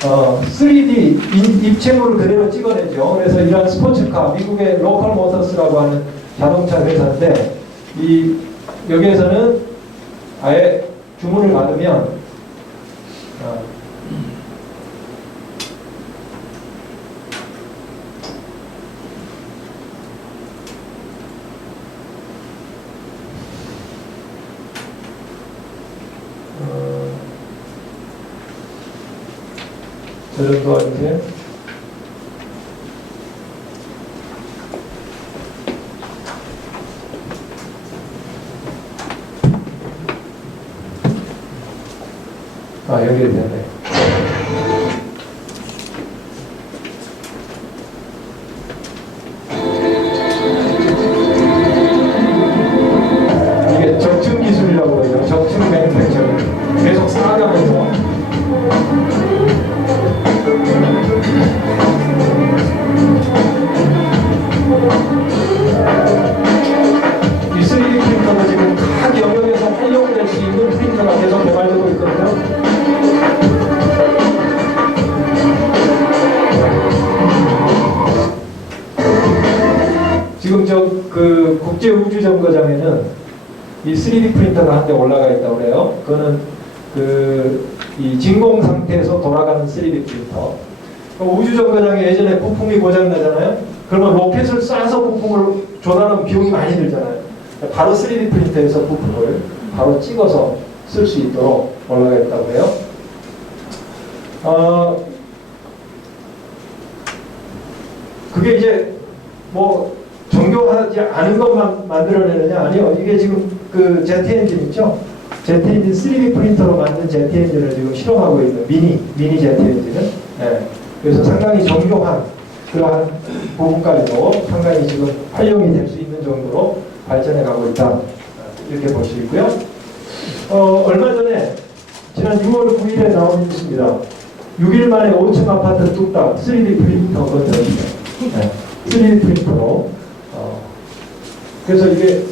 3D 입체물을 그대로 찍어내죠. 그래서 이런 스포츠카, 미국의 로컬 모터스라고 하는 자동차 회사인데 여기에서는 아예 주문을 받으면 저 좀 도와주세요. 아, 연결되네. 이게 적층 기술이라고 그러죠. 적층 매니팩처링. 계속 쌓아가면서. 이 3D 프린터는 지금 각 영역에서 활용될 수 있는 프린터가 계속 개발되고 있거든요. 지금 그 국제우주정거장에는 이 3D 프린터가 한 대 올라가 있다고 그래요. 그거는 이 진공 상태에서 돌아가는 3D 프린터. 우주정거장에 예전에 부품이 고장나잖아요. 그러면 로켓을 쏴서 부품을 조달하면 비용이 많이 들잖아요. 바로 3D 프린터에서 부품을 바로 찍어서 쓸 수 있도록 올라가 있다고 해요. 그게 이제 뭐 정교하지 않은 것만 만들어내느냐? 아니요. 이게 지금 그 제트 엔진 있죠? 제트 엔진 3D 프린터로 만든 제트 엔진을 지금 실험하고 있는 미니 제트 엔진은. 네. 그래서 상당히 정교한 그러한 부분까지도 상당히 지금 활용이 될 수 있는 정도로 발전해 가고 있다. 이렇게 볼 수 있고요. 얼마 전에 지난 6월 9일에 나온 뉴스입니다. 6일 만에 5층 아파트 뚝딱 3D 프린터 건설입니다. 네. 3D 프린터로. 그래서 이게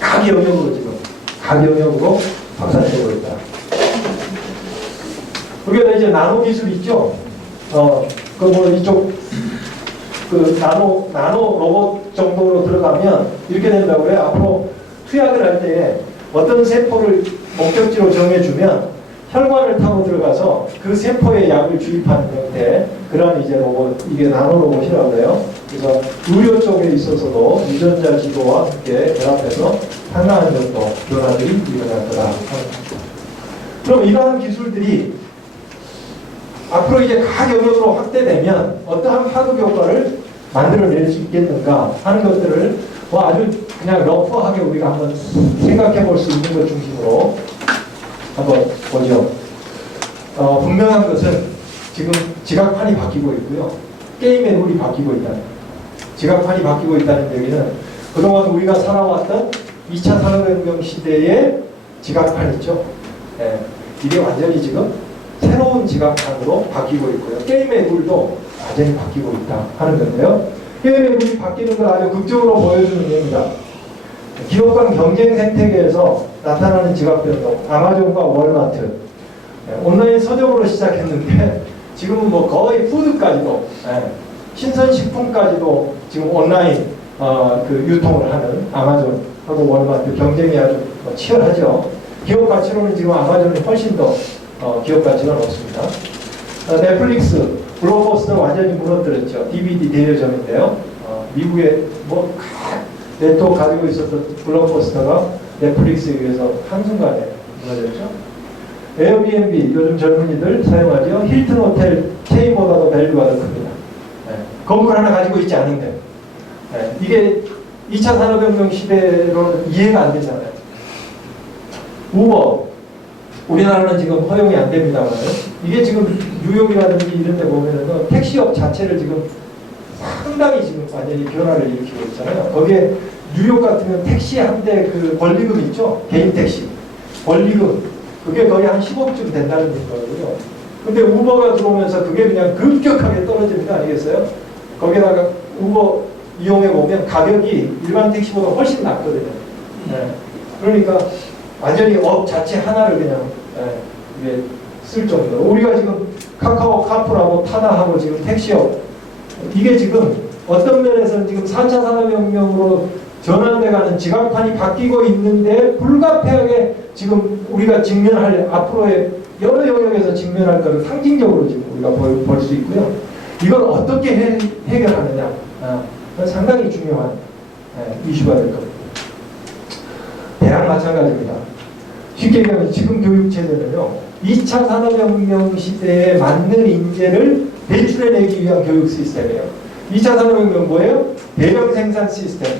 각 영역으로 확산되고 있다. 그게 이제 나노 기술 있죠? 그 뭐 이쪽 나노 로봇 정도로 들어가면 이렇게 된다고 해요. 앞으로 투약을 할 때 어떤 세포를 목적지로 정해주면 혈관을 타고 들어가서 그 세포에 약을 주입하는 형태 그런 이제 로봇, 이게 나노 로봇이라고 해요. 그래서 의료 쪽에 있어서도 유전자 지도와 함께 결합해서 상당한 정도 변화들이 일어날 거다. 그럼 이러한 기술들이 앞으로 이제 각 영역으로 확대되면 어떠한 파급 효과를 만들어낼 수 있겠는가 하는 것들을 아주 그냥 러프하게 우리가 한번 생각해 볼 수 있는 것 중심으로 한번 보죠. 분명한 것은 지금 지각판이 바뀌고 있고요. 게임의 룰이 바뀌고 있다는 거예요. 지각판이 바뀌고 있다는 얘기는 그동안 우리가 살아왔던 2차 산업혁명 시대의 지각판 있죠. 네, 이게 완전히 지금 새로운 지각판으로 바뀌고 있고요. 게임의 룰도 완전히 바뀌고 있다 하는 건데요. 게임의 룰이 바뀌는 걸 아주 극적으로 보여주는 예입니다. 기업 간 경쟁 생태계에서 나타나는 지각 변동, 아마존과 월마트, 온라인 서적으로 시작했는데 지금은 뭐 거의 푸드까지도, 신선식품까지도 지금 온라인 유통을 하는 아마존하고 월마트 경쟁이 아주 치열하죠. 기업 가치로는 지금 아마존이 훨씬 더 기업 가치가 높습니다. 넷플릭스, 블록버스터 완전히 무너뜨렸죠. DVD 대여점인데요. 미국의 네트워크 가지고 있었던 블록버스터가 넷플릭스에 의해서 한순간에 무너졌죠. 에어비앤비, 요즘 젊은이들 사용하죠. 힐튼 호텔 K보다도 밸류가 더 큽니다. 건물 하나 가지고 있지 않은데. 이게 2차 산업혁명 시대로는 이해가 안 되잖아요. 우버, 우리나라는 지금 허용이 안 됩니다만 이게 지금 뉴욕이라든지 이런 데 보면은 택시업 자체를 지금 상당히 지금 완전히 변화를 일으키고 있잖아요. 거기에 뉴욕 같으면 택시 한 대 그 권리금 있죠? 개인 택시. 권리금. 그게 거의 한 10억쯤 된다는 거고요. 근데 우버가 들어오면서 그게 그냥 급격하게 떨어집니다. 아니겠어요? 거기다가 우버 이용해 보면 가격이 일반 택시보다 훨씬 낮거든요. 그러니까 완전히 업 자체 하나를 그냥 이게 쓸 정도로 우리가 지금 카카오 카풀하고 타다하고 지금 택시업 이게 지금 어떤 면에서는 지금 4차 산업혁명으로 전환돼가는 지각판이 바뀌고 있는데 불가피하게 지금 우리가 직면할 앞으로의 여러 영역에서 직면할 것을 상징적으로 지금 우리가 볼 수 있고요. 이걸 어떻게 해결하느냐 상당히 중요한 이슈가 될 겁니다. 대학 마찬가지입니다. 쉽게 얘기하면 지금 교육체제는요. 2차 산업혁명 시대에 맞는 인재를 배출해내기 위한 교육 시스템이에요. 2차 산업혁명 뭐예요? 대량 생산 시스템.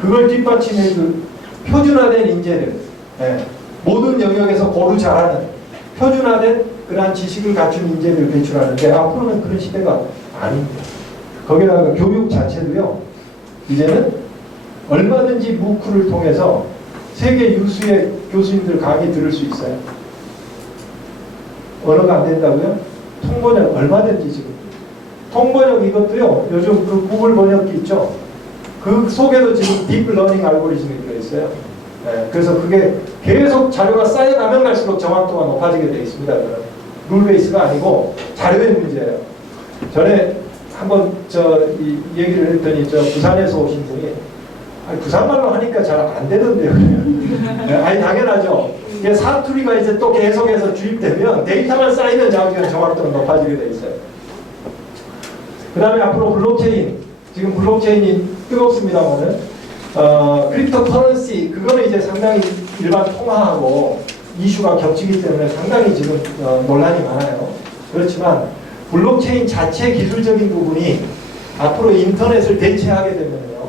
그걸 뒷받침해줄 표준화된 인재들. 예. 모든 영역에서 고루 잘하는 표준화된 그러한 지식을 갖춘 인재들을 배출하는데 앞으로는 그런 시대가 아닙니다. 거기다가 교육 자체도요. 이제는 얼마든지 무크를 통해서 세계 유수의 교수님들 강의 들을 수 있어요. 언어가 안 된다고요? 통번역 얼마든지 지금. 통번역 이것도요. 요즘 그 구글 번역기 있죠. 그 속에도 지금 딥러닝 알고리즘이 들어있어요. 네, 그래서 그게 계속 자료가 쌓여가면 갈수록 정확도가 높아지게 되어 있습니다. 룰베이스가 아니고 자료의 문제예요. 전에 한번 이 얘기를 했더니 부산에서 오신 분이 부산말로 하니까 잘 안 되던데요. 네, 아니 당연하죠. 이게 사투리가 이제 또 계속해서 주입되면 데이터만 쌓이면 정확도가 높아지게 돼 있어요. 그 다음에 앞으로 블록체인, 지금 블록체인이 뜨겁습니다만은 크립토 커런시 그거는 이제 상당히 일반 통화하고 이슈가 겹치기 때문에 상당히 지금 논란이 많아요. 그렇지만 블록체인 자체 기술적인 부분이 앞으로 인터넷을 대체하게 되면요,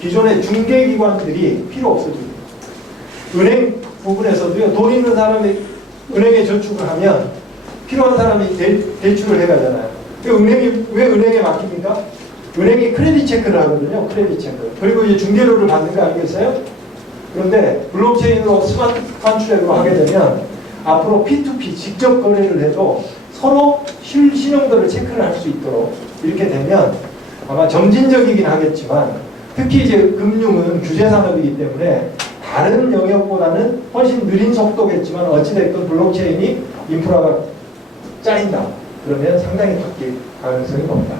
기존의 중개기관들이 필요 없어집니다. 은행 부분에서도요, 돈 있는 사람이 은행에 저축을 하면 필요한 사람이 대출을 해가잖아요. 은행이 왜 은행에 맡깁니까? 은행이 크레딧 체크를 하거든요. 크레딧 체크. 그리고 이제 중개료를 받는 거 아니겠어요? 그런데 블록체인으로 스마트 컨트랙으로 하게 되면 앞으로 P2P 직접 거래를 해도 서로 신용도를 체크를 할 수 있도록 이렇게 되면 아마 점진적이긴 하겠지만 특히 이제 금융은 규제 산업이기 때문에 다른 영역보다는 훨씬 느린 속도겠지만 어찌됐든 블록체인이 인프라가 짜인다. 그러면 상당히 바뀔 가능성이 높다.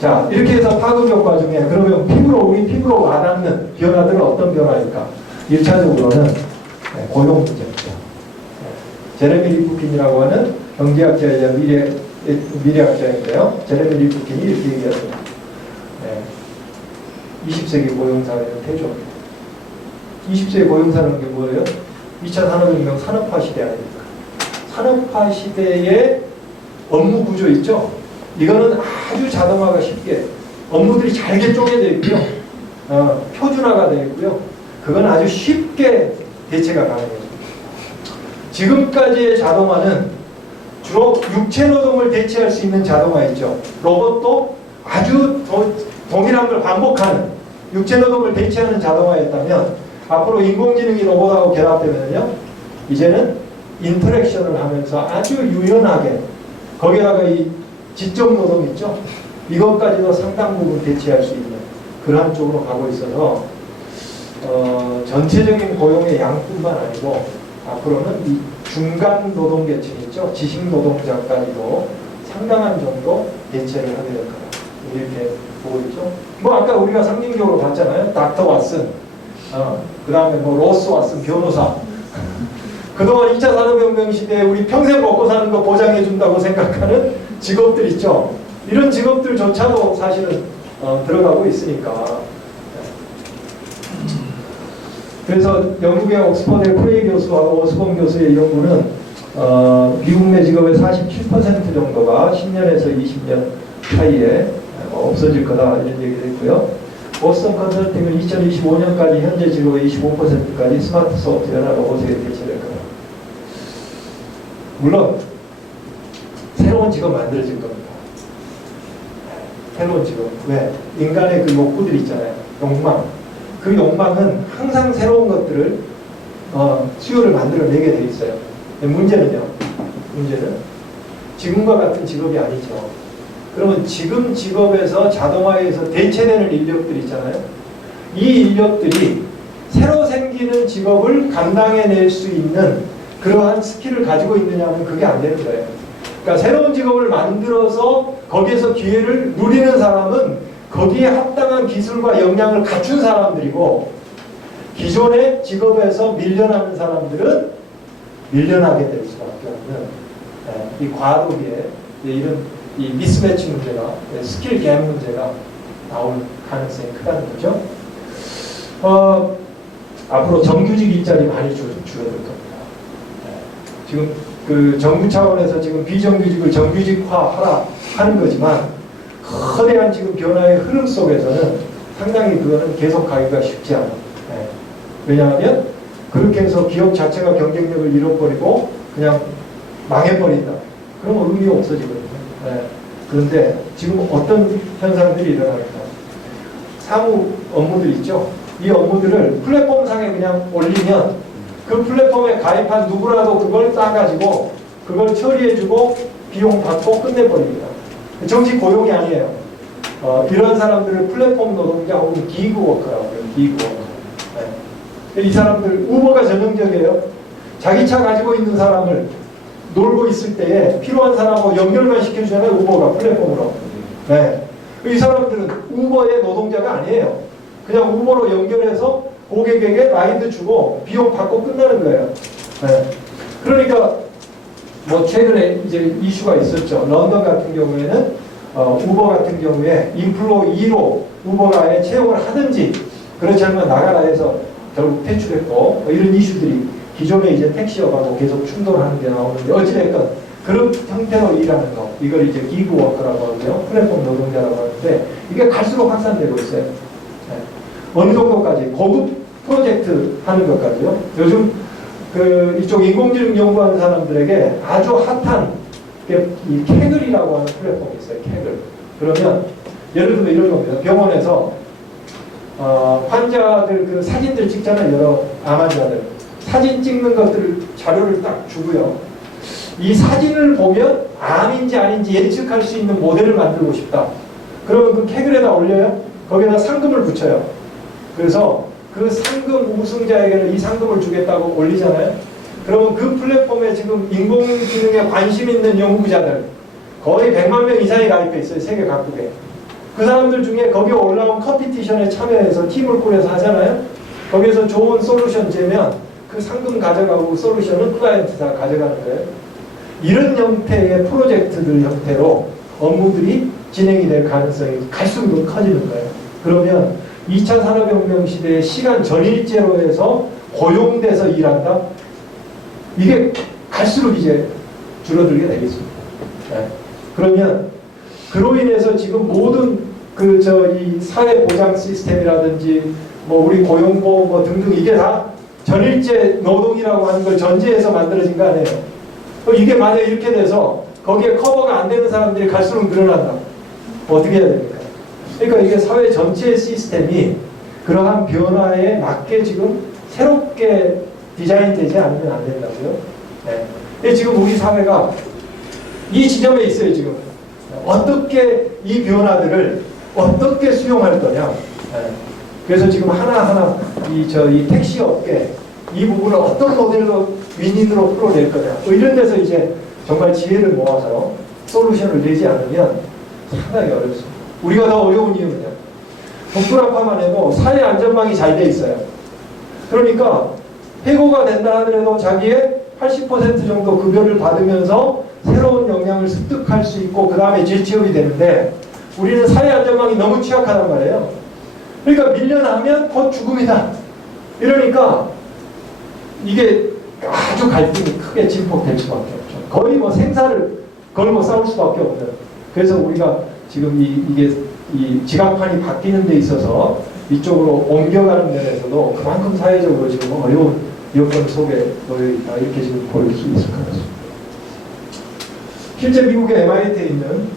자, 이렇게 해서 파급 효과 중에 그러면 우리 피부로 와닿는 변화들은 어떤 변화일까? 1차적으로는 고용 문제입니다. 제레미 리프킨이라고 하는 경제학자이자 미래학자인데요. 제레미 리프킨이 이렇게 얘기합니다. 20세기 고용사회는 태조입니다. 20세기 고용사는 게 뭐예요? 2차 산업혁명 산업화 시대 아닙니까? 산업화 시대의 업무 구조 있죠? 이거는 아주 자동화가 쉽게 업무들이 잘게 쪼개져 있고요. 표준화가 되어 있고요. 그건 아주 쉽게 대체가 가능해요. 지금까지의 자동화는 주로 육체 노동을 대체할 수 있는 자동화 있죠. 로봇도 아주 동일한 걸 반복하는 육체 노동을 대체하는 자동화였다면 앞으로 인공지능이 로봇하고 결합되면요. 이제는 인터랙션을 하면서 아주 유연하게 거기다가 이 지적 노동 있죠. 이것까지도 상당 부분 대체할 수 있는 그러한 쪽으로 가고 있어서 전체적인 고용의 양뿐만 아니고 앞으로는 이 중간 노동 계층 있죠. 지식 노동자까지도 상당한 정도 대체를 하게 될 거다. 이렇게 보고 있죠. 뭐 아까 우리가 상징적으로 봤잖아요. 닥터 왓슨, 그 다음에 뭐 로스 왓슨 변호사. 그동안 2차 산업혁명 시대에 우리 평생 먹고 사는 거 보장해준다고 생각하는 직업들 있죠. 이런 직업들조차도 사실은 들어가고 있으니까. 그래서 영국의 옥스퍼드의 프레이 교수하고 오스본 교수의 연구는 미국 내 직업의 47% 정도가 10년에서 20년 사이에 없어질 거다 이런 얘기를 했고요. 보스턴 컨설팅은 2025년까지 현재 직업의 25%까지 스마트 소프트웨어나 로봇에 대체될 거다. 물론 새로운 직업 만들어질 겁니다. 새로운 직업. 왜? 인간의 그 욕구들 있잖아요. 욕망. 그 욕망은 항상 새로운 것들을 수요를 만들어내게 돼 있어요. 문제는 지금과 같은 직업이 아니죠. 그러면 지금 직업에서 자동화에서 대체되는 인력들 있잖아요. 이 인력들이 새로 생기는 직업을 감당해낼 수 있는 그러한 스킬을 가지고 있느냐면 그게 안 되는 거예요. 그러니까 새로운 직업을 만들어서 거기에서 기회를 누리는 사람은 거기에 합당한 기술과 역량을 갖춘 사람들이고 기존의 직업에서 밀려나는 사람들은 밀려나게 될 수밖에 없는 이 과도기에 이런 이 미스매치 문제가 스킬 갭 문제가 나올 가능성이 크다는 거죠. 앞으로 정규직 일자리 많이 줄어들 겁니다. 지금 그 정부 차원에서 지금 비정규직을 정규직화하라 하는 거지만 거대한 지금 변화의 흐름 속에서는 상당히 그거는 계속 가기가 쉽지 않아. 예. 왜냐하면 그렇게 해서 기업 자체가 경쟁력을 잃어버리고 그냥 망해버린다. 그러면 의미 없어지거든요. 예. 그런데 지금 어떤 현상들이 일어나는가? 사무 업무들 있죠. 이 업무들을 플랫폼상에 그냥 올리면 그 플랫폼에 가입한 누구라도 그걸 따가지고 그걸 처리해주고 비용 받고 끝내버립니다. 정식 고용이 아니에요. 이런 사람들을 플랫폼 노동자 혹은 기그워커라고 해요. 기그워커. 네. 이 사람들 우버가 전형적이에요. 자기 차 가지고 있는 사람을 놀고 있을 때에 필요한 사람하고 연결만 시켜주잖아요. 우버가 플랫폼으로. 네. 이 사람들은 우버의 노동자가 아니에요. 그냥 우버로 연결해서 고객에게 라이드 주고 비용 받고 끝나는 거예요. 네. 그러니까 뭐 최근에 이제 이슈가 있었죠. 런던 같은 경우에는 우버 같은 경우에 인플로 2로 우버가 아예 채용을 하든지 그렇지 않으면 나가라 해서 결국 퇴출했고 뭐 이런 이슈들이 기존에 이제 택시업하고 계속 충돌하는 게 나오는데 어찌됐건 그런 형태로 일하는 거 이걸 이제 기그워커라고 하고요. 플랫폼 노동자라고 하는데 이게 갈수록 확산되고 있어요. 네. 어느 정도까지 고급 프로젝트 하는 것까지요. 요즘 그 이쪽 인공지능 연구하는 사람들에게 아주 핫한 이 캐글이라고 하는 플랫폼이 있어요. 캐글. 그러면 예를 들면 이런 겁니다. 병원에서 환자들 그 사진들 찍잖아요. 여러 암환자들 사진 찍는 것들 자료를 딱 주고요. 이 사진을 보면 암인지 아닌지 예측할 수 있는 모델을 만들고 싶다. 그러면 그 캐글에다 올려요. 거기에다 상금을 붙여요. 그래서 그 상금 우승자에게는 이 상금을 주겠다고 올리잖아요. 그러면 그 플랫폼에 지금 인공지능에 관심 있는 연구자들 거의 100만 명 이상이 가입해 있어요. 세계 각국에. 그 사람들 중에 거기에 올라온 컴피티션에 참여해서 팀을 꾸려서 하잖아요. 거기에서 좋은 솔루션 재면 그 상금 가져가고 솔루션은 클라이언트가 가져가는 거예요. 이런 형태의 프로젝트들 형태로 업무들이 진행이 될 가능성이 갈수록 더 커지는 거예요. 그러면 2차 산업혁명 시대의 시간 전일제로 해서 고용돼서 일한다? 이게 갈수록 이제 줄어들게 되겠습니다. 네. 그러면 그로 인해서 지금 모든 이 사회보장 시스템이라든지 뭐 우리 고용보험 뭐 등등 이게 다 전일제 노동이라고 하는 걸 전제해서 만들어진 거 아니에요. 이게 만약 이렇게 돼서 거기에 커버가 안 되는 사람들이 갈수록 늘어난다. 어떻게 해야 됩니까? 그러니까 이게 사회 전체의 시스템이 그러한 변화에 맞게 지금 새롭게 디자인되지 않으면 안 된다고요. 네. 지금 우리 사회가 이 지점에 있어요. 지금 어떻게 이 변화들을 어떻게 수용할 거냐. 네. 그래서 지금 하나하나 이 택시 업계 이 부분을 어떤 모델로 윈윈으로 풀어낼 거냐. 뭐 이런 데서 이제 정말 지혜를 모아서 솔루션을 내지 않으면 상당히 어렵습니다. 우리가 더 어려운 이유는요. 북부라파만 해도 사회 안전망이 잘 돼 있어요. 그러니까 해고가 된다 하더라도 자기의 80% 정도 급여를 받으면서 새로운 역량을 습득할 수 있고 그 다음에 재취업이 되는데 우리는 사회 안전망이 너무 취약하단 말이에요. 그러니까 밀려나면 곧 죽음이다. 이러니까 이게 아주 갈등이 크게 진폭될 수밖에 없죠. 거의 뭐 생사를 걸고 싸울 수밖에 없는. 그래서 우리가 지금 이게 지각판이 바뀌는 데 있어서 이쪽으로 옮겨가는 면에서도 그만큼 사회적으로 지금 어려운 여건 속에 놓여 있다. 이렇게 지금 보일 수 있을 것 같습니다. 실제 미국의 MIT에 있는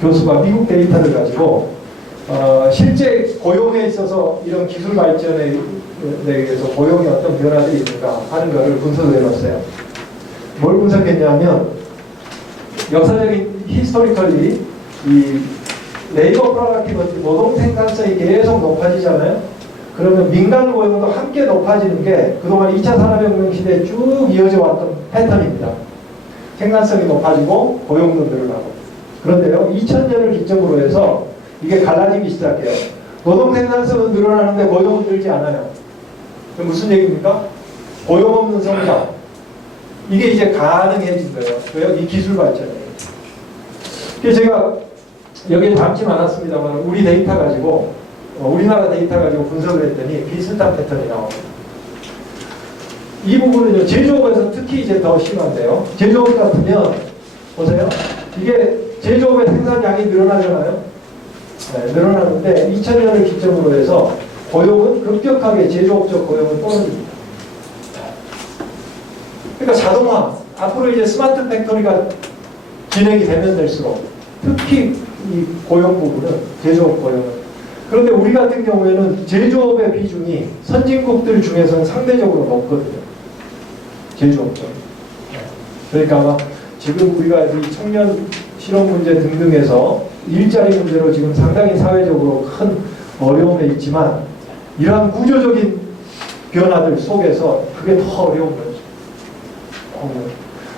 교수가 미국 데이터를 가지고 실제 고용에 있어서 이런 기술 발전에 대해서 고용에 어떤 변화들이 있는가 하는 것을 분석을 해봤어요. 뭘 분석했냐면 역사적인 히스토리컬리 이 레이버 프로덕티비티 노동 생산성이 계속 높아지잖아요. 그러면 민간 고용도 함께 높아지는 게 그동안 2차 산업혁명 시대에 쭉 이어져 왔던 패턴입니다. 생산성이 높아지고 고용도 늘어나고. 그런데요, 2000년을 기점으로 해서 이게 갈라지기 시작해요. 노동 생산성은 늘어나는데 고용은 늘지 않아요. 그럼 무슨 얘기입니까? 고용 없는 성장. 이게 이제 가능해진 거예요. 왜요? 이 기술 발전이에요. 그래서 제가 여기에 담지는 않았습니다만 우리 데이터 가지고 우리나라 데이터 가지고 분석을 했더니 비슷한 패턴이 나옵니다. 이 부분은요, 제조업에서 특히 이제 더 심한데요. 제조업 같으면, 보세요. 이게 제조업의 생산량이 늘어나잖아요. 네, 늘어나는데 2000년을 기점으로 해서 고용은 급격하게 제조업적 고용은 떨어집니다. 그러니까 자동화, 앞으로 이제 스마트 팩토리가 진행이 되면 될수록 특히 이 고용 부분은 제조업 고용은 그런데 우리 같은 경우에는 제조업의 비중이 선진국들 중에서는 상대적으로 높거든요. 제조업적. 그러니까 아마 지금 우리가 이 청년 실업 문제 등등에서 일자리 문제로 지금 상당히 사회적으로 큰 어려움에 있지만 이러한 구조적인 변화들 속에서 그게 더 어려운 거죠.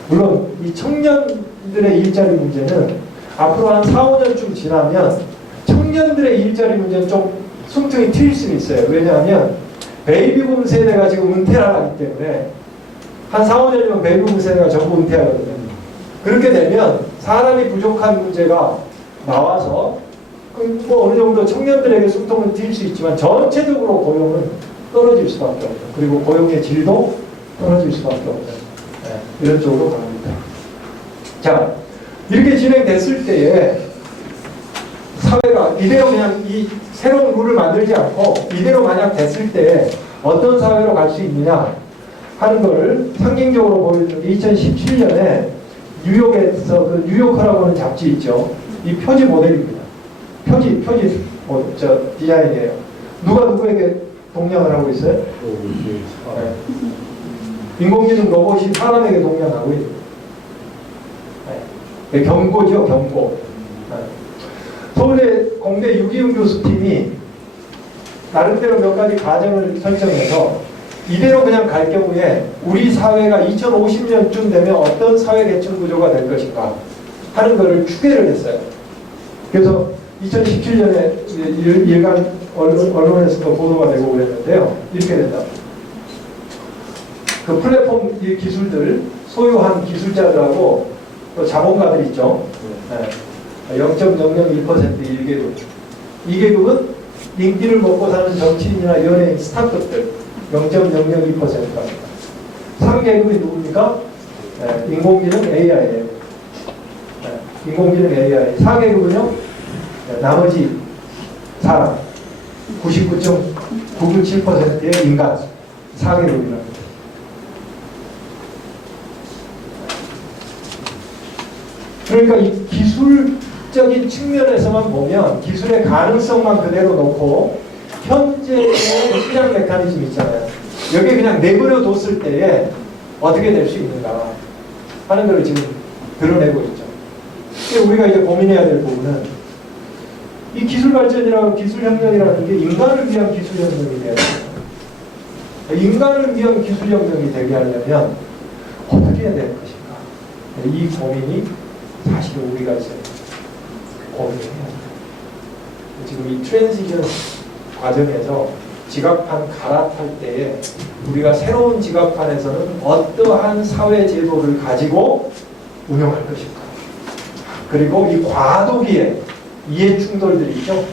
물론 이 청년들의 일자리 문제는 앞으로 한 4, 5년쯤 지나면 청년들의 일자리 문제는 좀 숨통이 트일 수는 있어요. 왜냐하면 베이비붐 세대가 지금 은퇴를 하기 때문에 한 4, 5년이면 베이비붐 세대가 전부 은퇴하거든요. 그렇게 되면 사람이 부족한 문제가 나와서 뭐 어느 정도 청년들에게 숨통은 트일 수 있지만 전체적으로 고용은 떨어질 수밖에 없죠. 그리고 고용의 질도 떨어질 수밖에 없죠. 이런 쪽으로 갑니다. 자, 이렇게 진행됐을 때에 사회가 이대로 그냥 이 새로운 룰을 만들지 않고 이대로 만약 됐을 때 어떤 사회로 갈 수 있느냐 하는 거를 상징적으로 보여준 게 2017년에 뉴욕에서 그 뉴요커라고 하는 잡지 있죠. 이 표지 모델입니다. 표지 디자인이에요. 누가 누구에게 동냥을 하고 있어요? 네. 인공지능 로봇이 사람에게 동냥하고 있는 네. 경고죠, 경고. 네. 서울대 공대 유기훈 교수팀이 나름대로 몇 가지 가정을 설정해서 이대로 그냥 갈 경우에 우리 사회가 2050년쯤 되면 어떤 사회 계층 구조가 될 것인가 하는 것을 추계를 했어요. 그래서 2017년에 일간 언론에서도 보도가 되고 그랬는데요. 이렇게 된다. 그 플랫폼 기술들 소유한 기술자들하고 또 자본가들 있죠. 네. 0.001% 1계급. 2계급은 인기를 먹고 사는 정치인이나 연예인 스타급들 0.002%입니다. 3계급이 누굽니까? 네. 인공지능 AI예요. 네. 인공지능 AI. 4계급은요? 네. 나머지 사람 99.997%의 인간 4계급입니다. 그러니까 이 기술적인 측면에서만 보면 기술의 가능성만 그대로 놓고 현재의 시장 메커니즘 있잖아요. 여기에 그냥 내버려 뒀을 때에 어떻게 될 수 있는가 하는 걸 지금 드러내고 있죠. 우리가 이제 고민해야 될 부분은 이 기술 발전이라고 기술혁명이라는 게 인간을 위한 기술혁명이 돼야 됩니다. 인간을 위한 기술혁명이 되게 하려면 어떻게 해야 될 것인가. 이 고민이 사실은 우리가 이제 고민해야 돼요. 지금 이 트랜지션 과정에서 지각판 갈아탈 때에 우리가 새로운 지각판에서는 어떠한 사회 제도를 가지고 운영할 것인가. 그리고 이 과도기의 이해 충돌들이 있죠.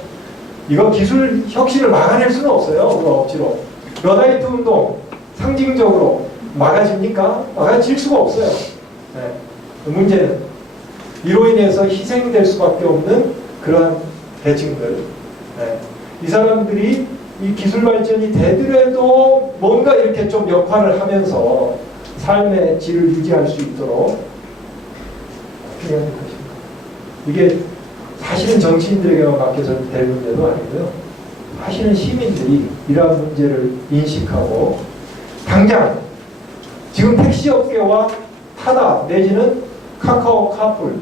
이거 기술 혁신을 막아낼 수는 없어요. 우리가 억지로. 러다이트 운동 상징적으로 막아집니까? 막아질 수가 없어요. 네. 그 문제는 이로 인해서 희생될 수밖에 없는 그러한 계층들. 네. 이 사람들이 이 기술 발전이 되더라도 뭔가 이렇게 좀 역할을 하면서 삶의 질을 유지할 수 있도록 어떻게 해야 될 것인가. 이게 사실은 정치인들에게만 맡겨서 될 문제도 아니고요. 사실은 시민들이 이러한 문제를 인식하고 당장 지금 택시업계와 타다 내지는 카카오 카풀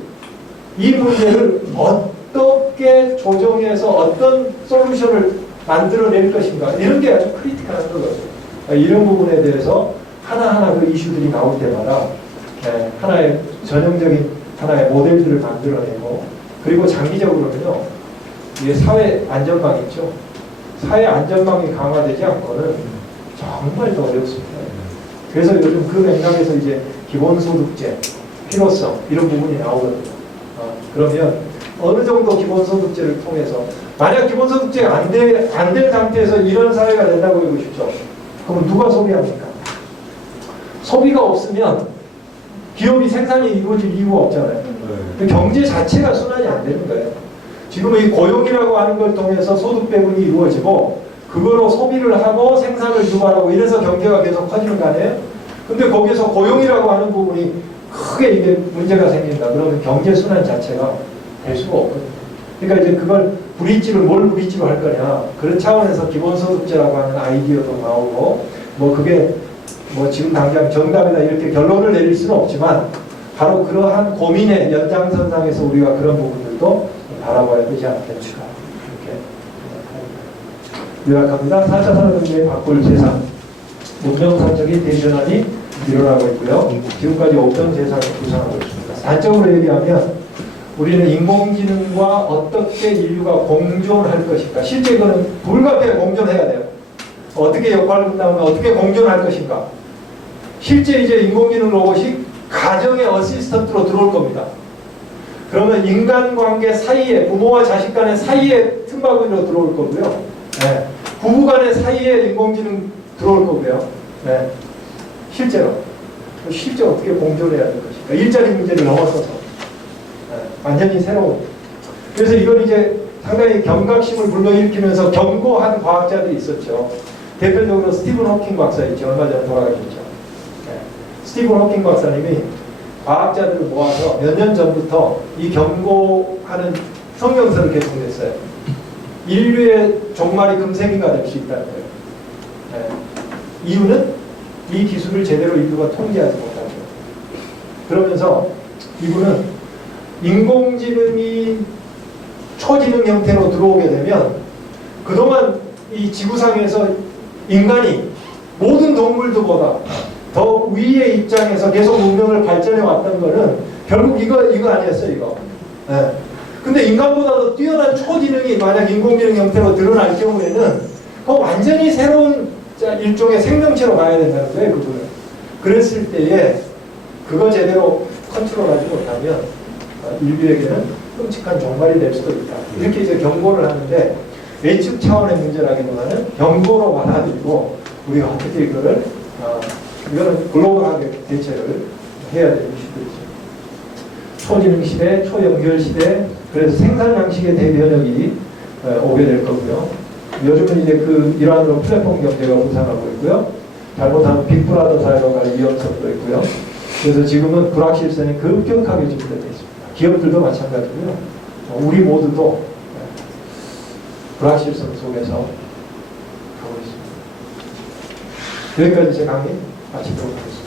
이 문제를 어떻게 조정해서 어떤 솔루션을 만들어낼 것인가 이런 게 아주 크리티컬한 거거든요. 이런 부분에 대해서 하나하나 그 이슈들이 나올 때마다 하나의 전형적인 하나의 모델들을 만들어내고 그리고 장기적으로는요. 이게 사회 안전망 있죠. 사회 안전망이 강화되지 않고는 정말 더 어렵습니다. 그래서 요즘 그 맥락에서 이제 기본소득제, 필요성 이런 부분이 나오거든요. 그러면 어느 정도 기본소득제를 통해서 만약 기본소득제가 안 된 상태에서 이런 사회가 된다고 해보십시오. 그럼 누가 소비합니까? 소비가 없으면 기업이 생산이 이루어질 이유가 없잖아요. 경제 자체가 순환이 안 되는 거예요. 지금 이 고용이라고 하는 걸 통해서 소득 배분이 이루어지고 그거로 소비를 하고 생산을 유발하고 이래서 경제가 계속 커지는 거 아니에요? 근데 거기서 고용이라고 하는 부분이 크게 이게 문제가 생긴다. 그러면 경제 순환 자체가 될 수가 없거든요. 그러니까 이제 그걸 뭘 브릿지로 할 거냐. 그런 차원에서 기본소득제라고 하는 아이디어도 나오고 뭐 그게 뭐 지금 당장 정답이다 이렇게 결론을 내릴 수는 없지만 바로 그러한 고민의 연장선상에서 우리가 그런 부분들도 바라봐야 되지 않겠는가 이렇게 생각합니다. 요약합니다. 4차 산업혁명의 바꿀 세상 문명사적인 대전환이 일어나고 있고요. 지금까지 없던 세상을 구상하고 있습니다. 단적으로 얘기하면 우리는 인공지능과 어떻게 인류가 공존할 것인가. 실제 이거는 불가피하게 공존해야 돼요. 어떻게 역할 분담하면 어떻게 공존할 것인가. 실제 이제 인공지능 로봇이 가정의 어시스턴트로 들어올 겁니다. 그러면 인간관계 사이에 부모와 자식 간의 사이에 틈바구니로 들어올 거고요. 네. 부부 간의 사이에 인공지능 들어올 거고요. 네. 실제로 어떻게 공존해야 될 것인가. 일자리 문제를 넘어서서 네. 완전히 새로운. 그래서 이걸 이제 상당히 경각심을 불러일으키면서 경고한 과학자들이 있었죠. 대표적으로 스티븐 호킹 박사 있죠. 얼마 전에 돌아가셨죠. 네. 스티븐 호킹 박사님이 과학자들을 모아서 몇 년 전부터 이 경고하는 성명서를 개송했어요. 인류의 종말이 금세기가 될 수 있다는 거예요. 네. 이유는 이 기술을 제대로 인류가 통제하지 못하죠. 그러면서 이분은 인공지능이 초지능 형태로 들어오게 되면 그동안 이 지구상에서 인간이 모든 동물들보다 더 위의 입장에서 계속 문명을 발전해 왔던 거는 결국 이거 아니었어요, 이거. 네. 근데 인간보다도 뛰어난 초지능이 만약 인공지능 형태로 드러날 경우에는 그거 완전히 새로운 일종의 생명체로 가야 된다는 거예요, 그분은. 그랬을 때에 그거 제대로 컨트롤하지 못하면 인류에게는 끔찍한 종말이 될 수도 있다. 이렇게 이제 경고를 하는데 예측 차원의 문제라기보다는 경고로 받아들이고 우리가 어떻게 이거를 이거는 글로벌하게 대처를 해야 되는 이슈들이죠. 초지능 시대, 초연결 시대, 그래서 생산 양식의 대변혁이 오게 될 거고요. 요즘은 이제 그 일환으로 플랫폼 경제가 부상하고 있고요. 잘못하면 빅브라더 사회로 갈 위험성도 있고요. 그래서 지금은 불확실성이 급격하게 증대되어 있습니다. 기업들도 마찬가지고요. 우리 모두도 불확실성 속에서 가고 있습니다. 여기까지 제 강의 마치도록 하겠습니다.